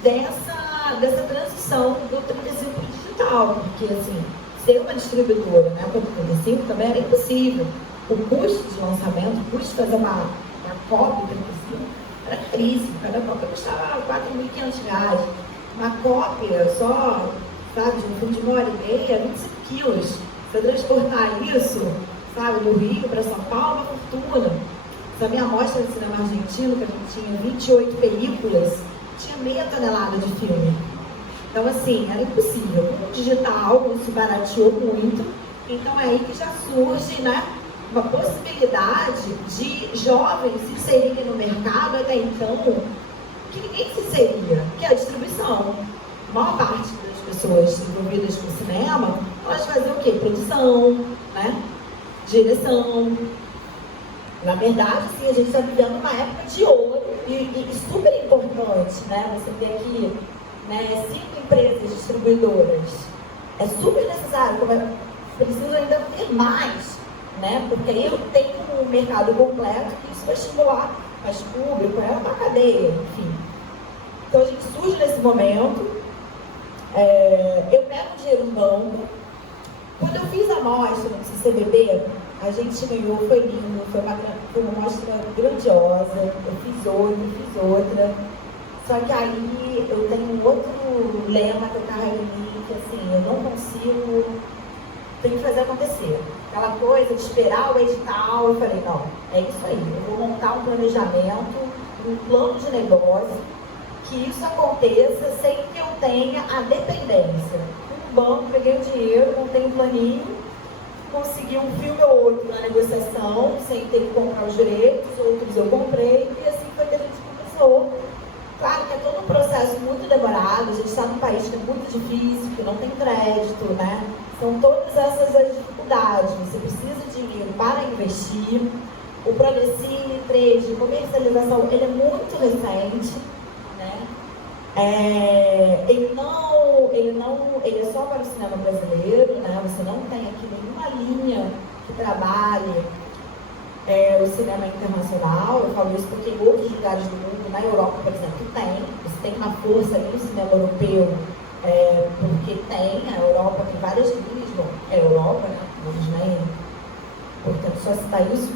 dessa transição do 35 para o digital, porque assim, ser uma distribuidora, né, para o 35 também era impossível. O custo de lançamento, o custo de fazer uma cópia 35 era caríssimo. Cada cópia custava R$4.500. Uma cópia só, sabe, de um filme de 1h30, 25 quilos. Você transportar isso, sabe, do Rio para São Paulo, uma fortuna. Essa minha amostra de cinema argentino, que a gente tinha 28 películas, tinha meia tonelada de filme. Então, assim, era impossível. Com o digital, se barateou muito. Então, é aí que já surge, né, uma possibilidade de jovens se inserirem no mercado até então, que ninguém se inseria, que é a distribuição. A maior parte das pessoas envolvidas com cinema, elas faziam o quê? Produção, né? Direção. Na verdade, sim, a gente está vivendo uma época de ouro e super importante, né? Você tem aqui, né, 5 empresas distribuidoras. É super necessário, precisa ainda ter mais, né? Porque aí eu tenho um mercado completo que isso vai estimular mais público, é uma cadeia, enfim. Então a gente surge nesse momento. Eu pego dinheiro no banco. Quando eu fiz a mostra no CCBB, a gente ganhou, foi lindo, foi uma mostra grandiosa. Eu fiz outra. Só que aí eu tenho um outro lema que eu carrego em mim, que assim, eu não consigo, tenho que fazer acontecer. Aquela coisa de esperar o edital, eu falei, não, é isso aí, eu vou montar um planejamento, um plano de negócio, que isso aconteça sem que eu tenha a dependência. No banco, peguei o dinheiro, montei um planinho, consegui um filme ou outro na negociação, sem ter que comprar os direitos, outros eu comprei, e assim foi que a gente começou. Claro que é todo um processo muito demorado, a gente está num país que é muito difícil, que não tem crédito, né? São todas essas as dificuldades, você precisa de dinheiro para investir. O Prodecine 3 de comercialização, ele é muito recente, né? Ele é só para o cinema brasileiro, né? Você não tem aqui nenhuma linha que trabalhe o cinema internacional. Eu falo isso porque em outros lugares do mundo, na Europa, por exemplo, você tem uma força ali no cinema europeu, porque a Europa tem várias linhas, bom, é a Europa, né? Vamos, né? Portanto, só citar isso.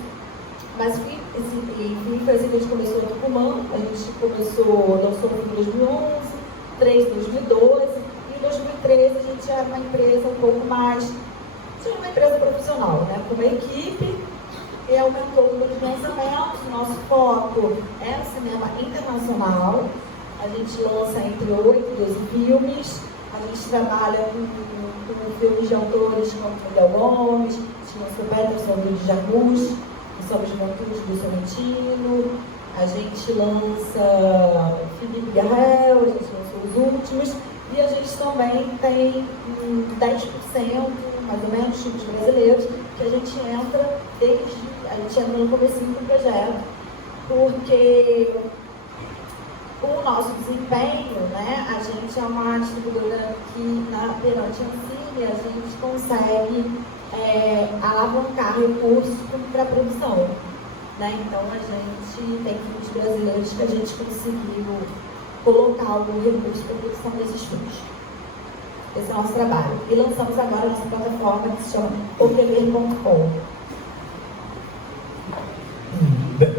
Mas foi assim que a gente começou no Tucumã. A gente lançou em 2011, 3 em 2012, e em 2013 a gente era uma empresa um pouco mais, tinha uma empresa profissional, né? Com uma equipe, e aumentou o número de lançamentos. Nosso foco é o cinema internacional. A gente lança entre 8 e 12 filmes. A gente trabalha com filmes de autores como Miguel Gomes, tinha o Peterson do Djamus, Somos Juventude do Sorrentino. A gente lança Felipe Garrel, a gente lançou os últimos. E a gente também tem 10%, mais ou menos, filmes brasileiros, que a gente entra no comecinho do projeto, porque O nosso desempenho, né, a gente é uma distribuidora que, perante a Ancine, a gente consegue alavancar recursos para a produção. Né? Então, a gente tem filmes brasileiros que a gente conseguiu colocar algum recurso para a produção desses filmes. Esse é o nosso trabalho. E lançamos agora a nossa plataforma que se chama oprever.com. Bem,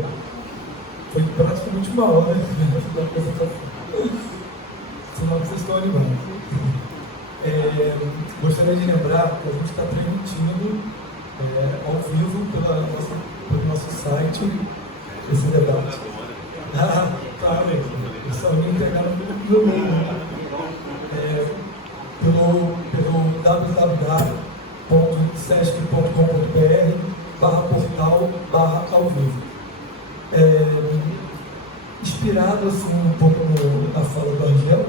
foi praticamente uma hora da apresentação. Senão vocês estão animados. Gostaria de lembrar que a gente está transmitindo ao vivo pelo nosso site esse debate. Claro, eles só me entregaram pelo e-mail. Pelo www.sesc.com.br/portal/ao vivo. Inspirado assim, um pouco na fala do Angel,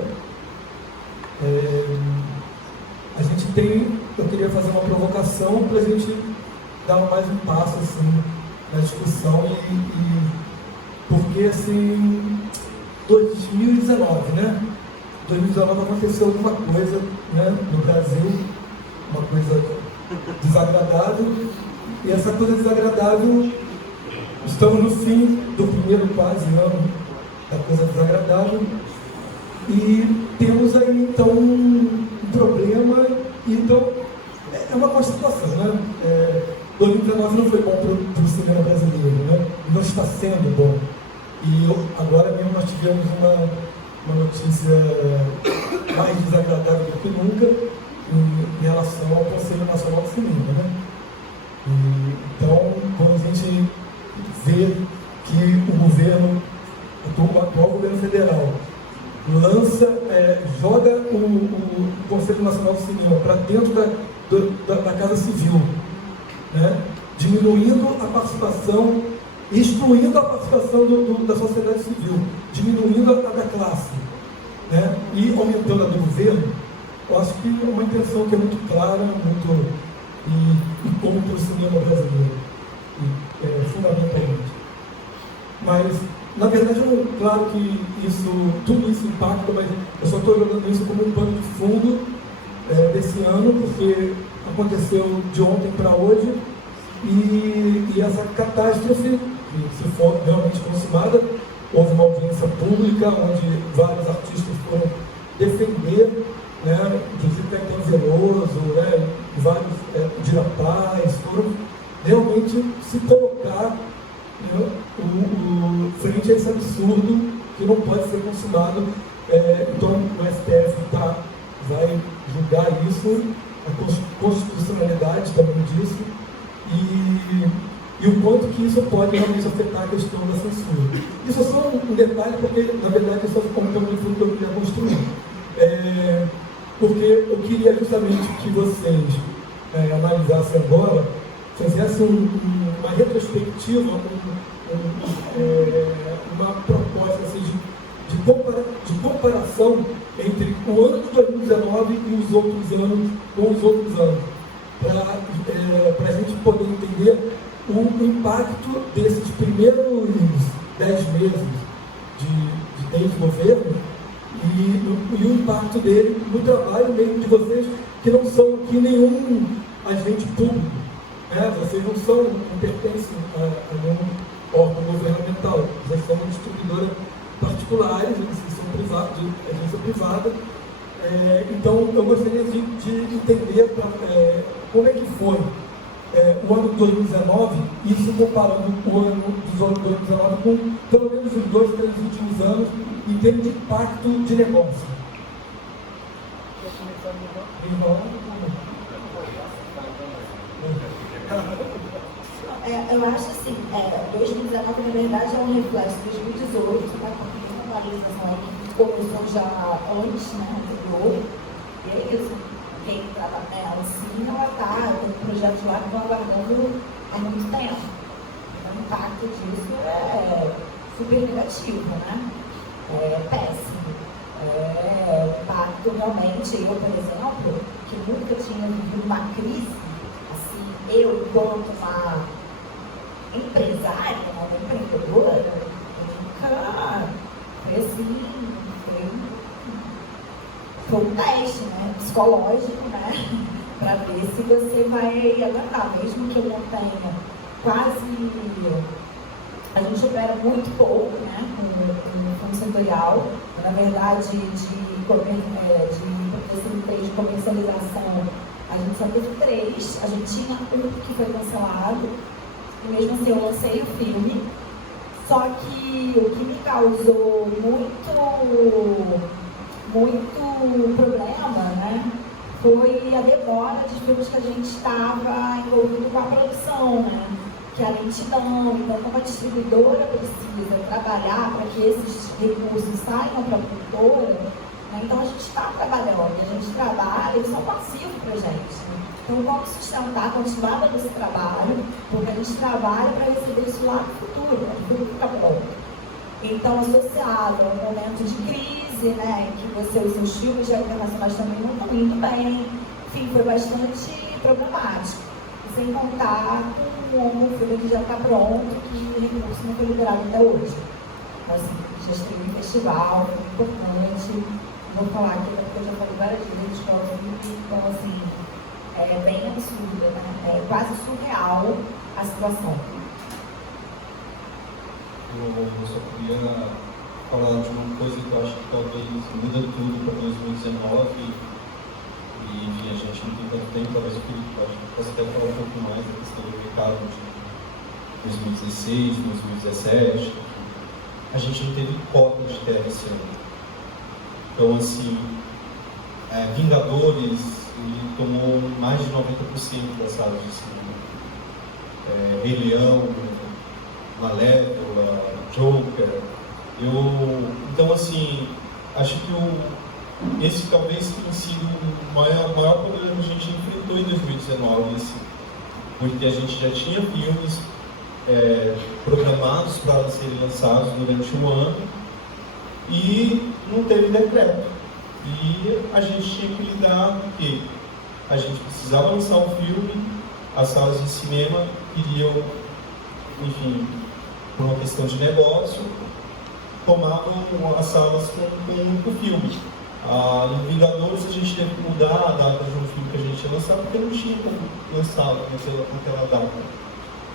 eu queria fazer uma provocação para a gente dar mais um passo assim, na discussão porque assim, 2019, né? 2019 aconteceu alguma coisa, né, no Brasil, uma coisa desagradável, e essa coisa desagradável, estamos no fim do primeiro quase ano da coisa desagradável, e temos aí então um problema, então é uma constatação, né? 2019 não foi bom para o cinema brasileiro, né? Não está sendo bom, e agora mesmo nós tivemos uma notícia mais desagradável do que nunca em relação ao Conselho Nacional do Cinema, né? Então, quando a gente vê que o governo, o atual governo federal, joga o Conselho Nacional do Cinema para dentro da Casa Civil, né? Diminuindo a participação, excluindo a participação da sociedade civil, diminuindo a da classe, né? E aumentando a do governo, eu acho que é uma intenção que é muito clara, e como para o cinema brasileiro, fundamentalmente. Mas, na verdade, claro que tudo isso impacta, mas eu só estou jogando isso como um pano de fundo desse ano, porque aconteceu de ontem para hoje, e essa catástrofe, se for realmente consumada, houve uma audiência pública onde vários artistas foram defender, né, inclusive Caetano Veloso, né, vários Dira Paz, foram realmente se colocar, né, frente a esse absurdo que não pode ser consumado. Então o STF vai julgar isso, a constitucionalidade também disso, e o quanto que isso pode realmente afetar a questão da censura. Isso é só um detalhe, porque, na verdade, eu só estou comentando tudo que eu queria construir. Porque eu queria justamente que vocês analisassem agora, fizessem uma retrospectiva, uma proposta assim, de comparação entre o ano de 2019 e os outros anos, com os outros anos, para a gente poder entender o impacto desses primeiros 10 meses desde o governo e o impacto dele no trabalho mesmo de vocês, que não são aqui nenhum agente público, né? Vocês não pertencem a nenhum órgão governamental, vocês são uma distribuidora particulares, vocês são de agência privada. Então, eu gostaria de entender como é que foi o ano de 2019, isso comparando o ano de 2019 com pelo menos os 2, 3 últimos anos, em termos de impacto de negócio. Eu acho assim, 2019 na verdade é um reflexo de 2018, né, com a atualização que começou já antes, né, anterior, e é isso. Quem trabalha nela, sim, ela está com projetos lá que estão aguardando há muito tempo. Então, o impacto disso é super negativo, né? É péssimo. O impacto realmente, eu, por exemplo, que nunca tinha vivido uma crise, assim, eu, enquanto uma empresária, uma empreendedora, eu nunca Foi assim, foi um teste, né? Psicológico, né? Para ver se você vai aguentar, mesmo que eu não tenha quase. A gente opera muito pouco, né? Com fundo setorial. Na verdade, de comercialização, a gente só teve 3. A gente tinha um que foi cancelado, e mesmo assim eu lancei o filme. Só que o que me causou muito problema, né, foi a demora de filmes que a gente estava envolvido com a produção, né, que é a lentidão. Então, como a distribuidora precisa trabalhar para que esses recursos saiam para a produtora, né, então a gente está trabalhando, a gente trabalha, eles são passivos para a gente. Né? Então, vamos sustentar, continuar dando esse trabalho, porque a gente trabalha para receber isso lá no futuro, né? Tudo fica pronto. Então, associado a um momento de crise, né, que os seus filmes já internacionais também não estão indo bem, enfim, foi bastante problemático. Sem contar com o filme que já está pronto, que o recurso não foi liberado até hoje. Então, assim, já esteve em festival, foi importante. Vou falar aqui, porque eu já falei várias vezes que é um filme, então, assim, é bem absurda, né? É quase surreal a situação. Eu só queria falar de uma coisa que eu acho que talvez muda tudo para 2019. E, enfim, a gente não tem tanto tempo, talvez o Felipe possa até falar um pouco mais da questão do mercado de 2016, 2017. A gente não teve cota de terra esse ano. Então, assim, Vingadores, ele tomou mais de 90% das salas de cinema. Rei Leão, Malévola, Joker. Então, assim, acho que esse talvez tenha sido o maior problema que a gente enfrentou em 2019, assim, porque a gente já tinha filmes programados para serem lançados durante o ano e não teve decreto. E a gente tinha que lidar com que a gente precisava lançar o filme, as salas de cinema queriam, enfim, por uma questão de negócio, tomavam as salas com um único filme. No Vingadores a gente teve que mudar a data de um filme que a gente ia lançar, porque não tinha como lançá-lo naquela data.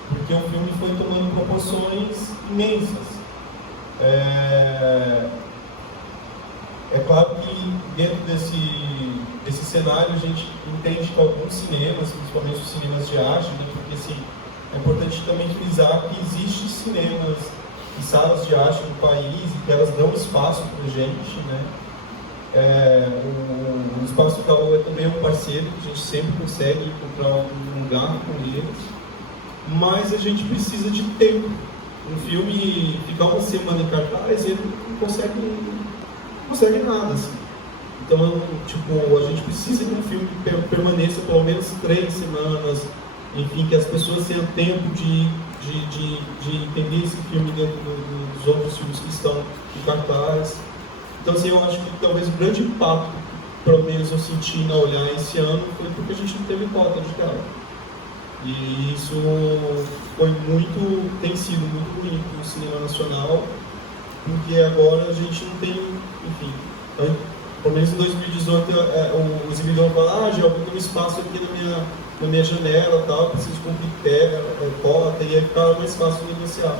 Porque o filme foi tomando proporções imensas. É claro que dentro desse cenário a gente entende que alguns cinemas, principalmente os cinemas de arte, né, porque assim, é importante também frisar que existem cinemas e salas de arte no país e que elas dão espaço para a gente, né? O Espaço Caô é também um parceiro que a gente sempre consegue encontrar um lugar com eles, mas a gente precisa de tempo. Um filme ficar uma semana em cartaz, ele não consegue nada, assim. Então, tipo, a gente precisa que um filme permaneça pelo menos 3 semanas, enfim, que as pessoas tenham tempo de entender esse filme dentro dos outros filmes que estão em cartaz. Então, assim, eu acho que talvez o grande impacto, pelo menos eu senti na olhar esse ano, foi porque a gente não teve cota de terra. E isso tem sido muito ruim para o cinema nacional, porque agora a gente não tem, enfim, pelo menos em 2018 o exibidor fala, já tem um espaço aqui na minha janela, tal, preciso cumprir cota, e aí fica mais fácil de negociar.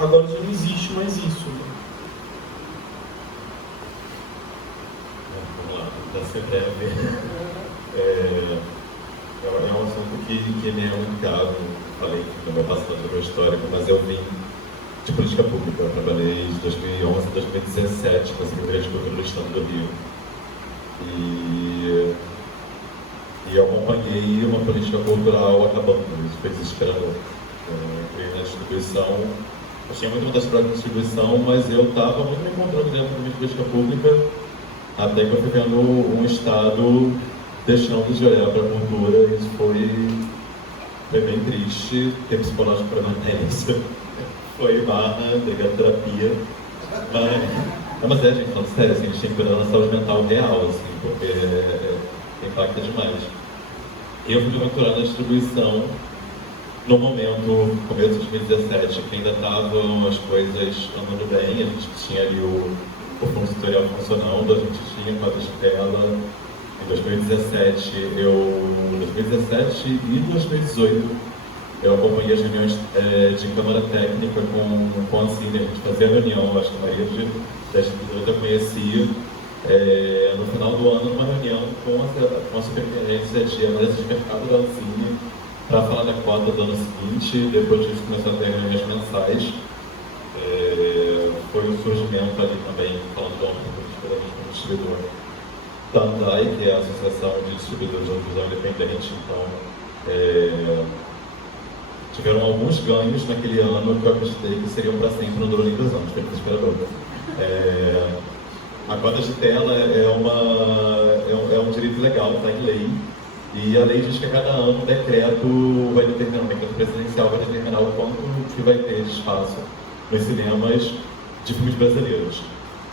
Agora já não existe mais isso. Vamos lá, para ser breve. É um assunto que me é muito caro. Falei que não vai passar da minha história, mas eu vim de política pública. Eu trabalhei de 2011 a 2017 na Secretaria de Cultura do Estado do Rio. E eu acompanhei uma política cultural acabando, isso foi desesperador. Entrei na distribuição, eu tinha muito vontade de trabalhar na distribuição, mas eu estava muito me encontrando dentro da política pública, até que eu fui vendo um Estado deixando de olhar para a cultura, e isso foi bem triste, ter psicológico para manter isso. Foi barra, pegar terapia, mas gente, falando sério, assim, a gente tem que cuidar da saúde mental real, assim, porque impacta demais. Eu fui doutorado na distribuição no momento, começo de 2017, que ainda estavam as coisas andando bem, a gente tinha ali o o fundo tutorial funcionando, a gente tinha cotas de tela. Em 2017 e 2018 eu acompanhei as reuniões de câmara técnica com a Cine. A gente fazia reunião, acho que a maioria das pessoas eu conhecia. No final do ano, uma reunião com a superintendência de análise de mercado da Cine para falar da cota do ano seguinte. Depois disso começou a ter reuniões mensais. Foi um surgimento ali também, falando do distribuidor da ANDAI, que é a Associação de Distribuidores de Audiovisual Independente. Então, tiveram alguns ganhos naquele ano que eu acreditei que seriam para sempre, não durou nem 2 anos, foi desesperador. A cota de tela é um direito legal, está em lei, e a lei diz que a cada ano o decreto vai determinar, o decreto presidencial vai determinar o quanto que vai ter de espaço nos cinemas de filmes brasileiros.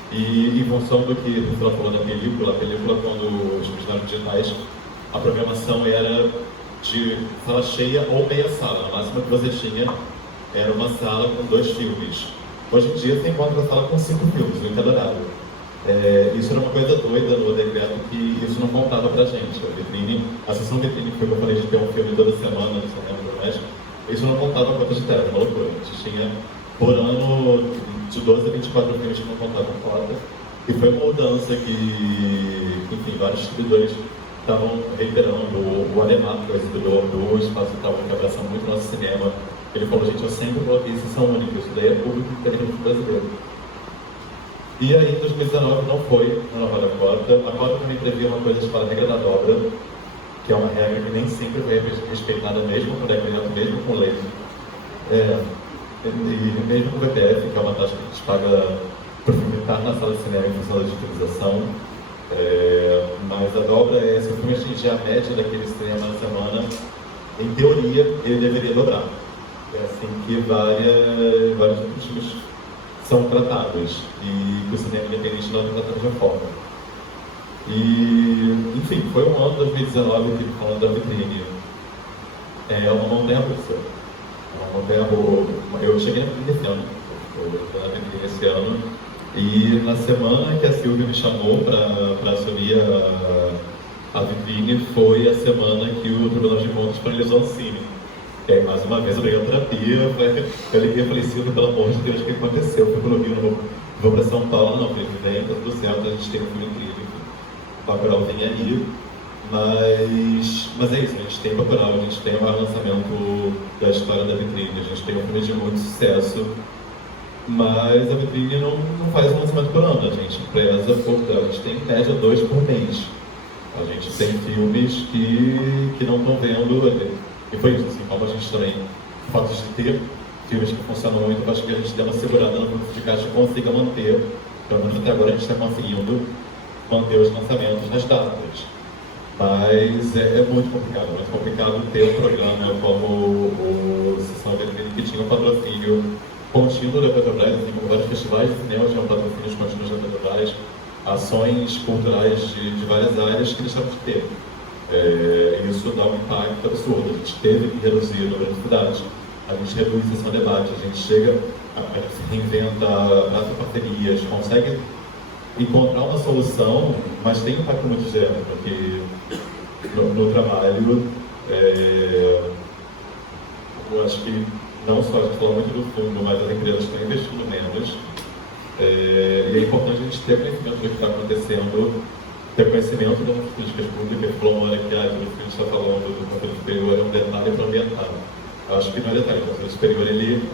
E em função do que a Priscila falou da película, quando os filmes eram digitais, a programação era de sala cheia ou meia sala. A máxima que você tinha era uma sala com 2 filmes. Hoje em dia você encontra a sala com 5 filmes, em cada horário. Isso era uma coisa doida no decreto, que isso não contava pra gente. A sessão vitrine, que foi o que eu falei de ter um filme toda semana no cinema e tudo mais, isso não contava a cota de tela, uma loucura. A gente tinha, por ano, de 12 a 24 filmes que não contavam cota. E foi uma mudança que, enfim, vários distribuidores estavam reiterando. O Alemar, que é o distribuidor do Espaço Itaú, que abraça muito o nosso cinema, ele falou: gente, eu sempre coloquei sessão única, isso daí é público e técnico brasileiro. E aí, em 2019, não foi a nova cota. A cota também previa uma coisa chamada regra da dobra, que é uma regra que nem sempre foi respeitada, mesmo com decreto, mesmo com lei. E mesmo com o VPF, que é uma taxa que a gente paga para o filme estar na sala de cinema em função da digitalização. Mas a dobra é, se o filme atingir a média daquele cinema na semana, em teoria, ele deveria dobrar. É assim que vários outros filmes são tratados, e que o cinema independente não é tratado de uma forma. E, enfim, foi um ano de 2019, falando da vitrine. É uma montanha-russa. Eu cheguei na vitrine esse ano, esse ano, e na semana que a Silvia me chamou para assumir a vitrine, foi a semana que o Tribunal de Contas paralisou o Cine. Mais uma vez eu dei uma terapia, eu liguei e falei: Silvia, pelo amor de Deus, o que aconteceu? Eu fui pelo Rio, vou para São Paulo. Não, falei: vem, tá tudo certo, a gente tem um filme incrível, o Bacurau vem aí. Mas é isso, a gente tem Bacurau, a gente tem o maior lançamento da história da vitrine, a gente tem um filme de muito sucesso, mas a vitrine não faz um lançamento por ano, a gente preza por, a gente tem em média 2 por mês. A gente tem filmes que não estão vendo, e foi isso, assim, como a gente também, o fato de ter filmes que funcionam muito, eu acho que a gente deu uma segurada no fluxo de caixa e consiga manter, pelo menos até agora a gente está conseguindo manter os lançamentos nas datas. Mas é muito complicado ter um programa como o Sessão Vitrine, que tinha um patrocínio contínuo da Petrobras, assim como vários festivais de cinema tinham patrocínios contínuos da Petrobras, ações culturais de várias áreas que deixaram de ter. Isso dá um impacto absurdo. A gente teve que reduzir o número de cidades, a gente reduz a sessão de debate, a gente chega, a gente se reinventa, abraça parcerias, consegue encontrar uma solução, mas tem um impacto muito direto, porque no trabalho, eu acho que não só a gente fala muito do fundo, mas as empresas estão investindo menos, e é importante a gente ter conhecimento do que está acontecendo, ter conhecimento das políticas públicas. Falou uma hora que a gente está falando do Conselho Superior é um detalhe para ambientar. Eu acho que não é detalhe, o Conselho Superior ele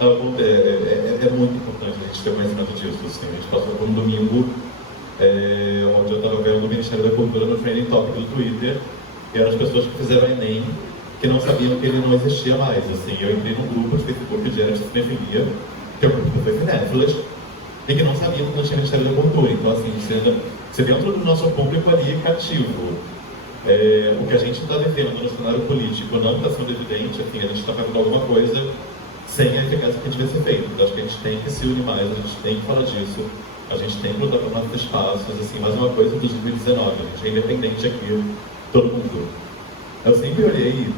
é muito importante a gente ter conhecimento disso. Assim. A gente passou por um domingo onde eu estava vendo o Ministério da Cultura no Trending Topic do Twitter, e eram as pessoas que fizeram o Enem, que não sabiam que ele não existia mais. Assim. Eu entrei num grupo de Facebook de área de cinefilia, que é um grupo de pessoas cinéfilas, e que não sabiam que não tinha Ministério da Cultura. Então, assim, você dentro do nosso público ali cativo. O que a gente está vivendo no cenário político não está sendo evidente, assim, a gente está fazendo alguma coisa sem a eficácia que devia ser feita. Então, acho que a gente tem que se unir mais, a gente tem que falar disso, a gente tem que lutar por nossos espaços, assim, mais uma coisa de 2019, a gente é independente aqui, todo mundo. Eu sempre olhei,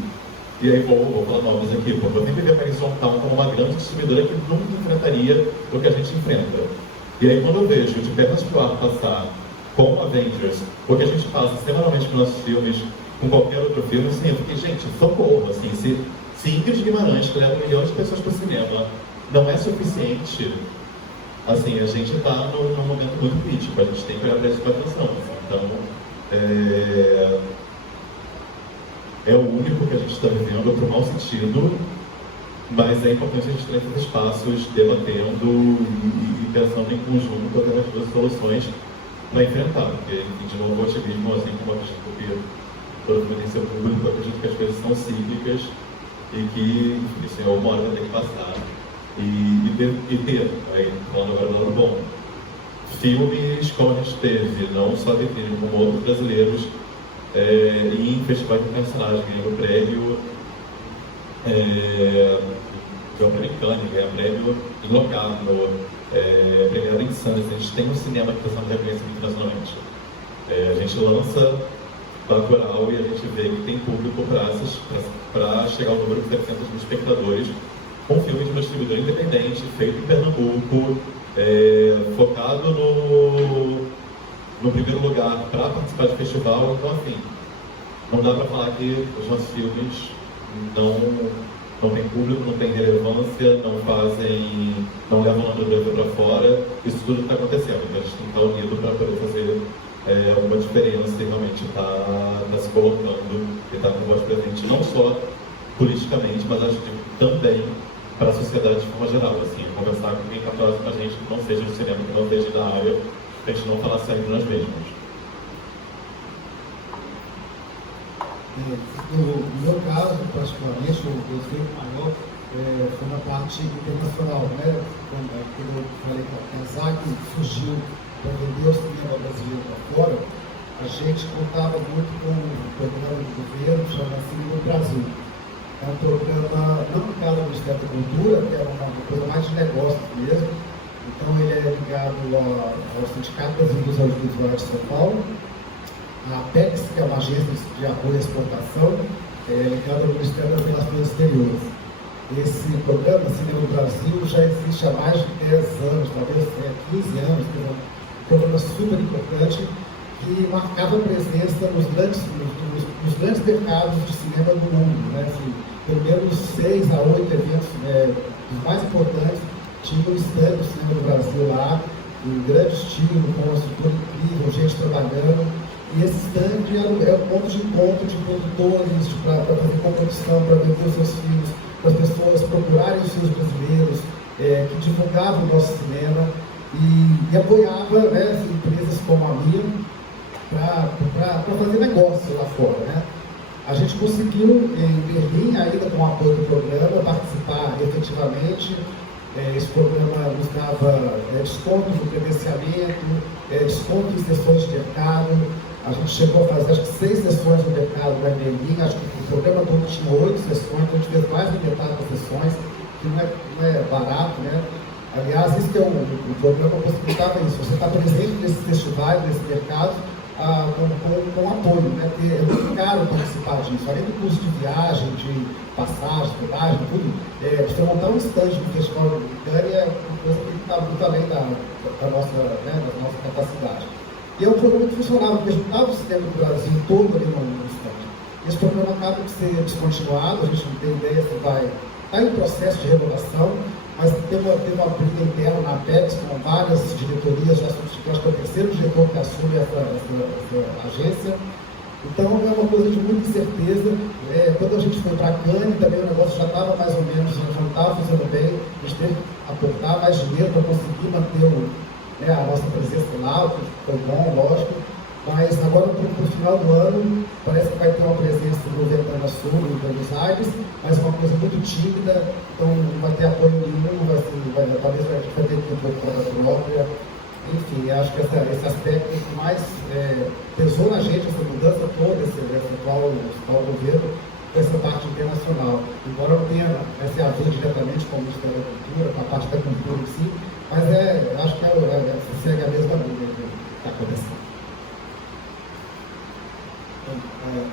e aí vou falar nomes aqui, porque eu sempre vi a Paris Hometown como uma grande distribuidora que nunca enfrentaria o que a gente enfrenta. E aí quando eu vejo de pernas pro ar passar com Avengers, o que a gente passa semanalmente com nossos filmes, com qualquer outro filme, assim, eu fiquei, gente, socorro, assim, se Ingrid Guimarães, que leva milhões de pessoas para o cinema, não é suficiente, assim, a gente está num momento muito crítico, a gente tem que olhar para isso com atenção, assim. Então, é o único que a gente está vivendo para o mau sentido, mas é importante a gente ter esses espaços debatendo e pensando em conjunto alternativas e soluções para enfrentar, porque, enfim, de novo, o otimismo, assim como eu acredito que todo mundo tem seu público, eu acredito que as coisas são cíclicas e que, enfim, isso é uma hora vai ter que passar e ter, aí, falando agora do lado bom, filmes como a gente teve, não só de filme, como outros brasileiros, em festivais internacionais, ganhando prêmio, ganhou prêmio em Cannes, ganhou prêmio em Locarno, premiado em Sundance. A gente tem um cinema que está sendo reconhecido internacionalmente. A gente lança Bacurau e a gente vê que tem público para chegar ao número de 700 mil espectadores, com filme de uma distribuidora independente, feito em Pernambuco, focado no primeiro lugar para participar de festival. Então, assim, não dá para falar que os nossos filmes não tem público, não tem relevância, não levam a Brasil para fora. Isso tudo está acontecendo, então a gente tem que estar unido para poder fazer uma diferença e realmente está se colocando e está com voz presente, não só politicamente, mas acho que também para a sociedade de forma geral, assim, conversar com quem está próximo a gente, que não seja do cinema, que não seja da área, para a gente não falar sempre nós mesmos. No meu caso, particularmente, o efeito maior foi na parte internacional, né? Quando eu falei que a ZAC surgiu para vender o cinema brasileiro para fora, a gente contava muito com um programa do governo chamado Cine no Brasil. É um programa, não ligado ao Ministério da Cultura, que é uma coisa mais de negócio mesmo. Então ele é ligado ao Sindicato Brasileiro dos Audiovisuais de São Paulo, a Apex, que é uma agência de apoio à exportação, ligada ao Ministério das Relações Exteriores. Esse programa, Cine no Brasil, já existe há mais de 10 anos, talvez 15 anos, um programa super importante que marcava presença nos grandes mercados de cinema do mundo, né? Assim, pelo menos 6 a 8 eventos os mais importantes tinham stand do cinema do Brasil lá, em grande estilo, com uma estrutura incrível, gente trabalhando. E esse stand era um ponto de encontro de produtores, para fazer competição, para vender os seus filmes, para as pessoas procurarem os filmes brasileiros, que divulgavam o nosso cinema e apoiava, né, empresas como a minha para fazer negócio lá fora, né? A gente conseguiu, em Berlim, ainda com o apoio do programa, participar efetivamente. Esse programa nos dava desconto no credenciamento, desconto em sessões de mercado. A gente chegou a fazer, acho que 6 sessões no mercado lá em Berlim. Acho que o programa todo tinha 8 sessões, então a gente fez mais de metade das sessões, que não é barato, né? Aliás, isso que é o programa possibilitava isso. Você está presente nesses festivais, nesses mercados, com apoio, né? É muito caro participar disso, além do custo de viagem, de passagem, hospedagem, tudo. Você montar um stand no Festival de Cannes é uma coisa que está muito além da nossa capacidade. E é um programa que funcionava, porque ajudava o cinema do Brasil todo ali no stand. Esse programa acaba de ser descontinuado, a gente não tem ideia se vai estar em processo de renovação, mas teve uma briga interna na Apex com várias diretorias, já acho que é o terceiro diretor que assume essa agência. Então é uma coisa de muita incerteza. Quando a gente foi para Cannes, também o negócio já estava mais ou menos, já não estava fazendo bem, a gente teve que aportar mais dinheiro para conseguir manter a nossa presença lá, o que foi bom, lógico. Mas agora, para o final do ano, parece que vai ter uma presença no Ventana Sul, em Buenos Aires, mas uma coisa muito tímida, então não vai ter apoio nenhum, talvez a gente vai ter que ir por conta própria. Enfim, acho que esse aspecto que mais pesou na gente, essa mudança toda, esse atual governo, essa parte internacional. Embora não tenha se a ver diretamente com o Ministério da Cultura, com a parte da cultura em si, mas acho que segue a mesma linha que está acontecendo.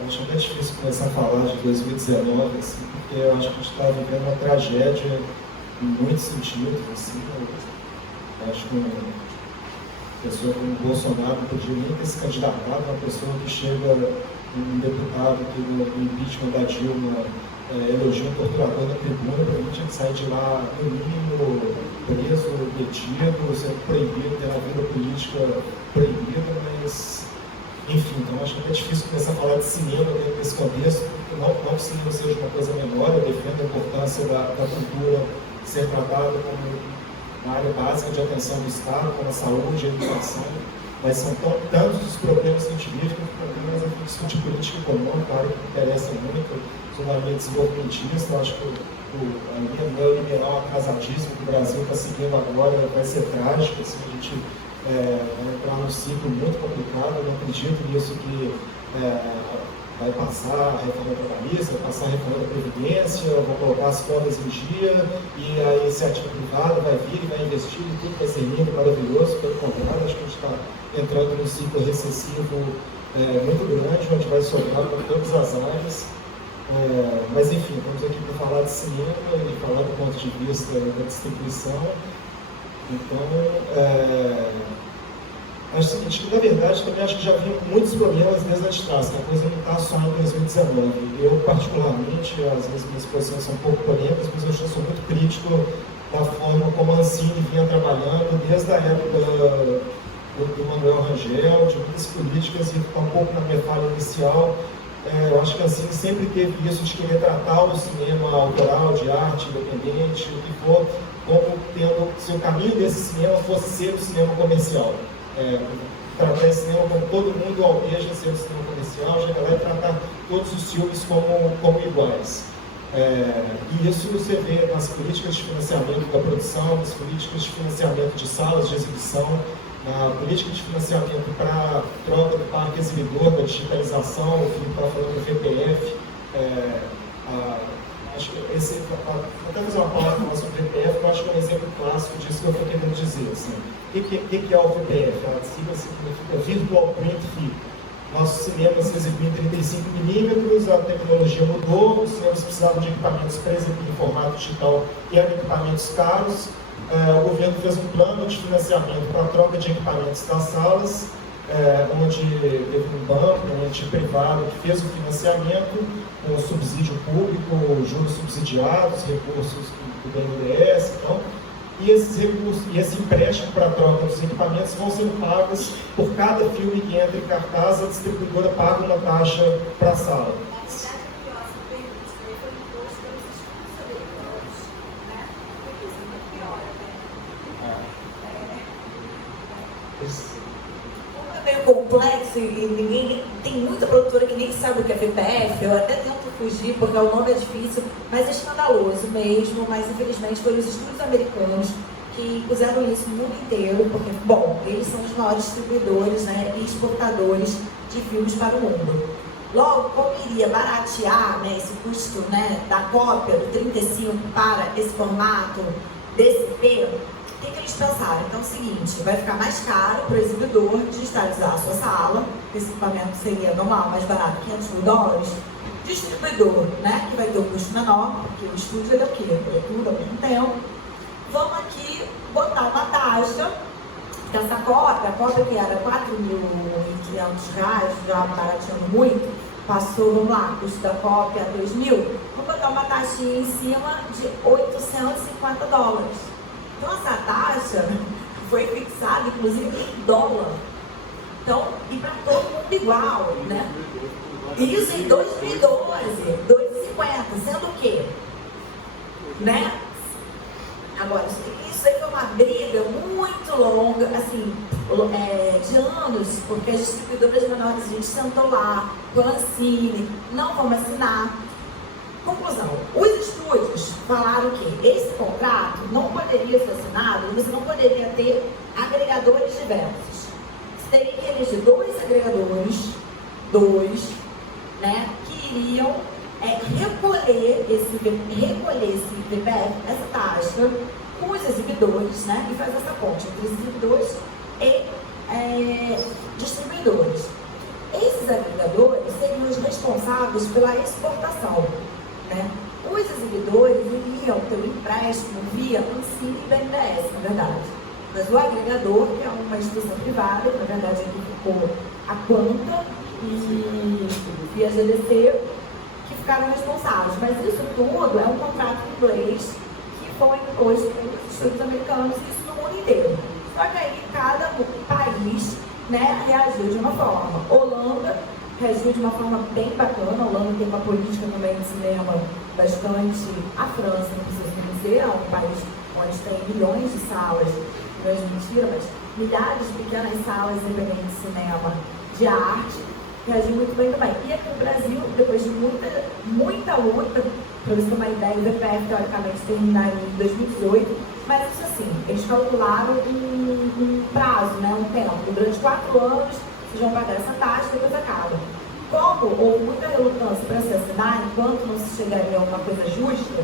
Acho até difícil começar a falar de 2019, assim, porque eu acho que a gente está vivendo uma tragédia em muitos sentidos, assim. Acho que pessoa como o Bolsonaro não podia nem ter se candidatado, uma pessoa que chega, um deputado que no impeachment da Dilma elogia um torturador na tribuna, para mim tinha que sair de lá, no mínimo, preso, detido, sendo proibido, ter a vida política proibida, mas, enfim, então acho que é difícil começar a falar de cinema dentro desse contexto, porque não que o cinema seja uma coisa menor, eu defendo a importância da cultura ser tratada como uma área básica de atenção do Estado, como a saúde, a educação, mas são tantos os problemas que a gente vive, que problemas aqui discutir política econômica, a área que me interessa muito, sou uma linha desenvolvimentista, acho que a linha neoliberal atrasadíssima que o Brasil está seguindo agora vai ser trágica, assim, a gente vai entrar num ciclo muito complicado, eu não acredito nisso que vai passar a reforma trabalhista, vai passar a reforma da Previdência, vão colocar as contas em dia e a iniciativa privada vai vir e vai investir e tudo vai ser lindo, maravilhoso. Pelo contrário, acho que a gente está entrando num ciclo recessivo muito grande, onde vai sobrar para todas as áreas. Mas enfim, estamos aqui para falar de cinema e falar do ponto de vista da distribuição. Então, acho o seguinte, que na verdade também acho que já havia muitos problemas desde lá de trás, que a coisa não está só em 2019. Eu, particularmente, às vezes minhas posições são um pouco polêmicas, mas eu sou muito crítico da forma como a Ancine vinha trabalhando desde a época do Manuel Rangel, de muitas políticas, e um pouco na minha fala inicial. Eu acho que a Ancine sempre teve isso de querer tratar o cinema autoral, de arte, independente, o que for, como tendo, se o caminho desse cinema fosse ser o cinema comercial. Tratar esse cinema como todo mundo almeja ser o cinema comercial, chegar lá e tratar todos os filmes como iguais. E isso você vê nas políticas de financiamento da produção, nas políticas de financiamento de salas de exibição, na política de financiamento para troca do parque exibidor, da digitalização, o Filipe estava falando do VPF. Acho que vou até fazer uma palavra sobre o VPF, que eu acho que é um exemplo clássico disso que eu estou querendo dizer. Assim. O que é o VPF? A sigla significa Virtual Print Film. Nossos cinemas se exibiam em 35mm, a tecnologia mudou, os cinemas precisavam de equipamentos para exibir em formato digital e eram equipamentos caros. O governo fez um plano de financiamento para a troca de equipamentos das salas, onde teve um banco, um ente privado que fez o financiamento, com subsídio público, juros subsidiados, recursos do BNDES, então, e esses recursos, e esse empréstimo para a troca dos equipamentos vão sendo pagos por cada filme que entra em cartaz, a distribuidora paga uma taxa para a sala. Complexo e tem muita produtora que nem sabe o que é VPF. Eu até tento fugir porque o nome é difícil, mas é escandaloso mesmo. Mas infelizmente foram os estúdios americanos que puseram isso no mundo inteiro, porque, bom, eles são os maiores distribuidores, né, e exportadores de filmes para o mundo. Logo, como iria baratear, né, esse custo, né, da cópia do 35 para esse formato DCP, o que eles pensaram? Então é o seguinte, vai ficar mais caro para o exibidor digitalizar a sua sala, esse equipamento seria normal, mais barato, $500 mil. Distribuidor, né, que vai ter um custo menor, porque o estúdio ele é o quê? Ele é tudo ao mesmo tempo. Vamos aqui botar uma taxa, que essa cópia, a cópia que era R$4.500, já barateando muito, passou, vamos lá, custo da cópia $2.000, vamos botar uma taxinha em cima de $850. Então, essa taxa foi fixada, inclusive, em dólar. Então, e para todo mundo igual, né? Isso em 2012, 2,50, sendo o quê? Né? Agora, isso aí foi uma briga muito longa, assim, de anos, porque as distribuidoras menores, a gente sentou lá, com a Ancine, não vamos assinar. Conclusão, os estúdios falaram que esse contrato não poderia ser assinado, você não poderia ter agregadores diversos. Você teria que eleger 2 agregadores, né, que iriam recolher esse VPF, essa taxa, com os exibidores, né, e fazer essa ponte entre os exibidores e distribuidores. Esses agregadores seriam os responsáveis pela exportação. Né? Os exibidores iriam ter um empréstimo via Ancine e BNDES, na verdade. Mas o agregador, que é uma instituição privada, que na verdade ficou a Quanta e a GDC, que ficaram responsáveis. Mas isso tudo é um contrato inglês que foi imposto pelos estúdios americanos e isso no mundo inteiro. Só que aí cada país, né, reagiu de uma forma. Holanda reagiu de uma forma bem bacana. A Holanda tem uma política também de cinema bastante. A França, não precisa dizer, é um país onde tem milhões de salas, não é mentira, mas milhares de pequenas salas independentes de cinema, de arte, reagiu muito bem também. E aqui no Brasil, depois de muita luta, para você ter uma ideia, o VPF teoricamente terminaria em 2018, mas isso assim, eles calcularam um prazo, né, um tempo. Durante 4 anos, vocês vão pagar essa taxa e depois acaba. Como houve muita relutância para se assinar, enquanto não se chegaria a uma coisa justa,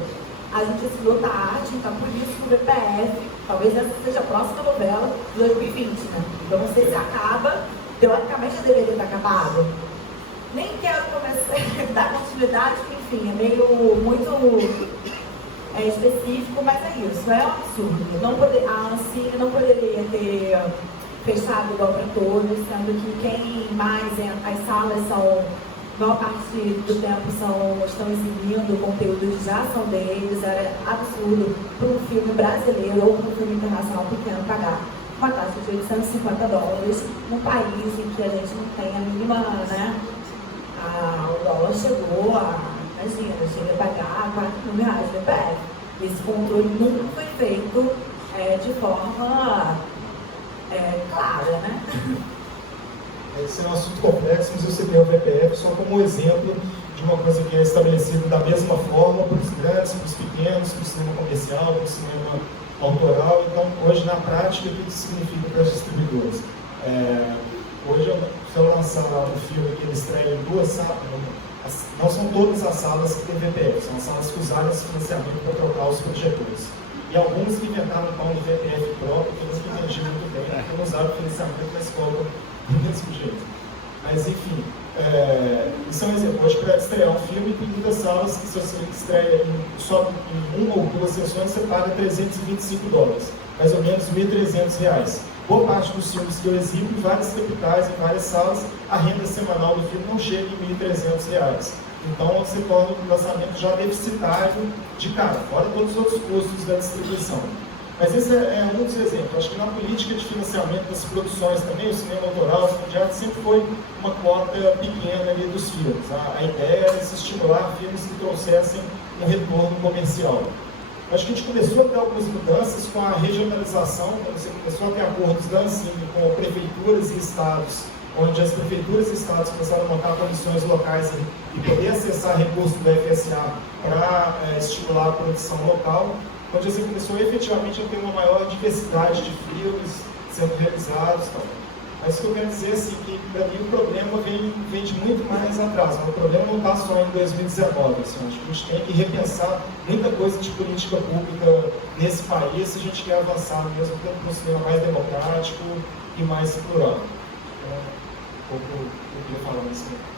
a gente assinou tarde, então por isso que o VPF, talvez essa seja a próxima novela de 2020, né? Então não sei se acaba, teoricamente já deveria ter acabado. Nem quero começar a dar continuidade, porque enfim, é meio muito específico, mas é isso, é um absurdo. A Ancine não poderia ter fechado igual para todos, sendo que quem mais as salas são, a maior parte do tempo estão exibindo, o conteúdo já são deles. Era absurdo para um filme brasileiro ou para um filme internacional pequeno pagar uma taxa de $850 num país em que a gente não tem a mínima, né? O dólar chegou imagina, chega a pagar R$4 mil de VPF. Esse controle nunca foi feito de forma clara, né? Esse é um assunto complexo, mas eu citei o VPF só como exemplo de uma coisa que é estabelecida da mesma forma para os grandes, para os pequenos, para o cinema comercial, para o cinema autoral. Então, hoje, na prática, o que isso significa para os distribuidores? Hoje, se eu lançar um filme que ele estreia em 2 salas, não são todas as salas que têm VPF, são as salas que usaram esse financiamento para trocar os projetores. E alguns que inventaram um pão de VPF próprio, que eu nunca entendi muito bem, porque não usaram o financiamento da escola do mesmo jeito. Mas, enfim, isso é um exemplo. Hoje, para estrear um filme, tem muitas salas que, se você estreia só em 1 ou 2 sessões, você paga $325, mais ou menos R$1.300. Boa parte dos filmes que eu exibo em várias capitais, em várias salas, a renda semanal do filme não chega em R$1.300. Então, você torna o lançamento já deficitário de cara, fora todos os outros custos da distribuição. Mas esse é um dos exemplos. Acho que na política de financiamento das produções também, o cinema autoral, o cinema de arte sempre foi uma cota pequena ali dos filmes. A ideia era se estimular filmes que trouxessem um retorno comercial. Acho que a gente começou a ter algumas mudanças com a regionalização, quando você começou a ter acordos da Ancine com prefeituras e estados, onde as prefeituras e estados começaram a montar comissões locais e poder acessar recursos do FSA para estimular a produção local, onde você começou efetivamente a ter uma maior diversidade de filmes sendo realizados. Mas o que eu quero dizer assim, que para mim o problema vem de muito mais atrás. O problema não está só em 2019. Assim, acho que a gente tem que repensar muita coisa de política pública nesse país se a gente quer avançar mesmo para um cinema mais democrático e mais plural. Então, um pouco eu queria falar nesse momento.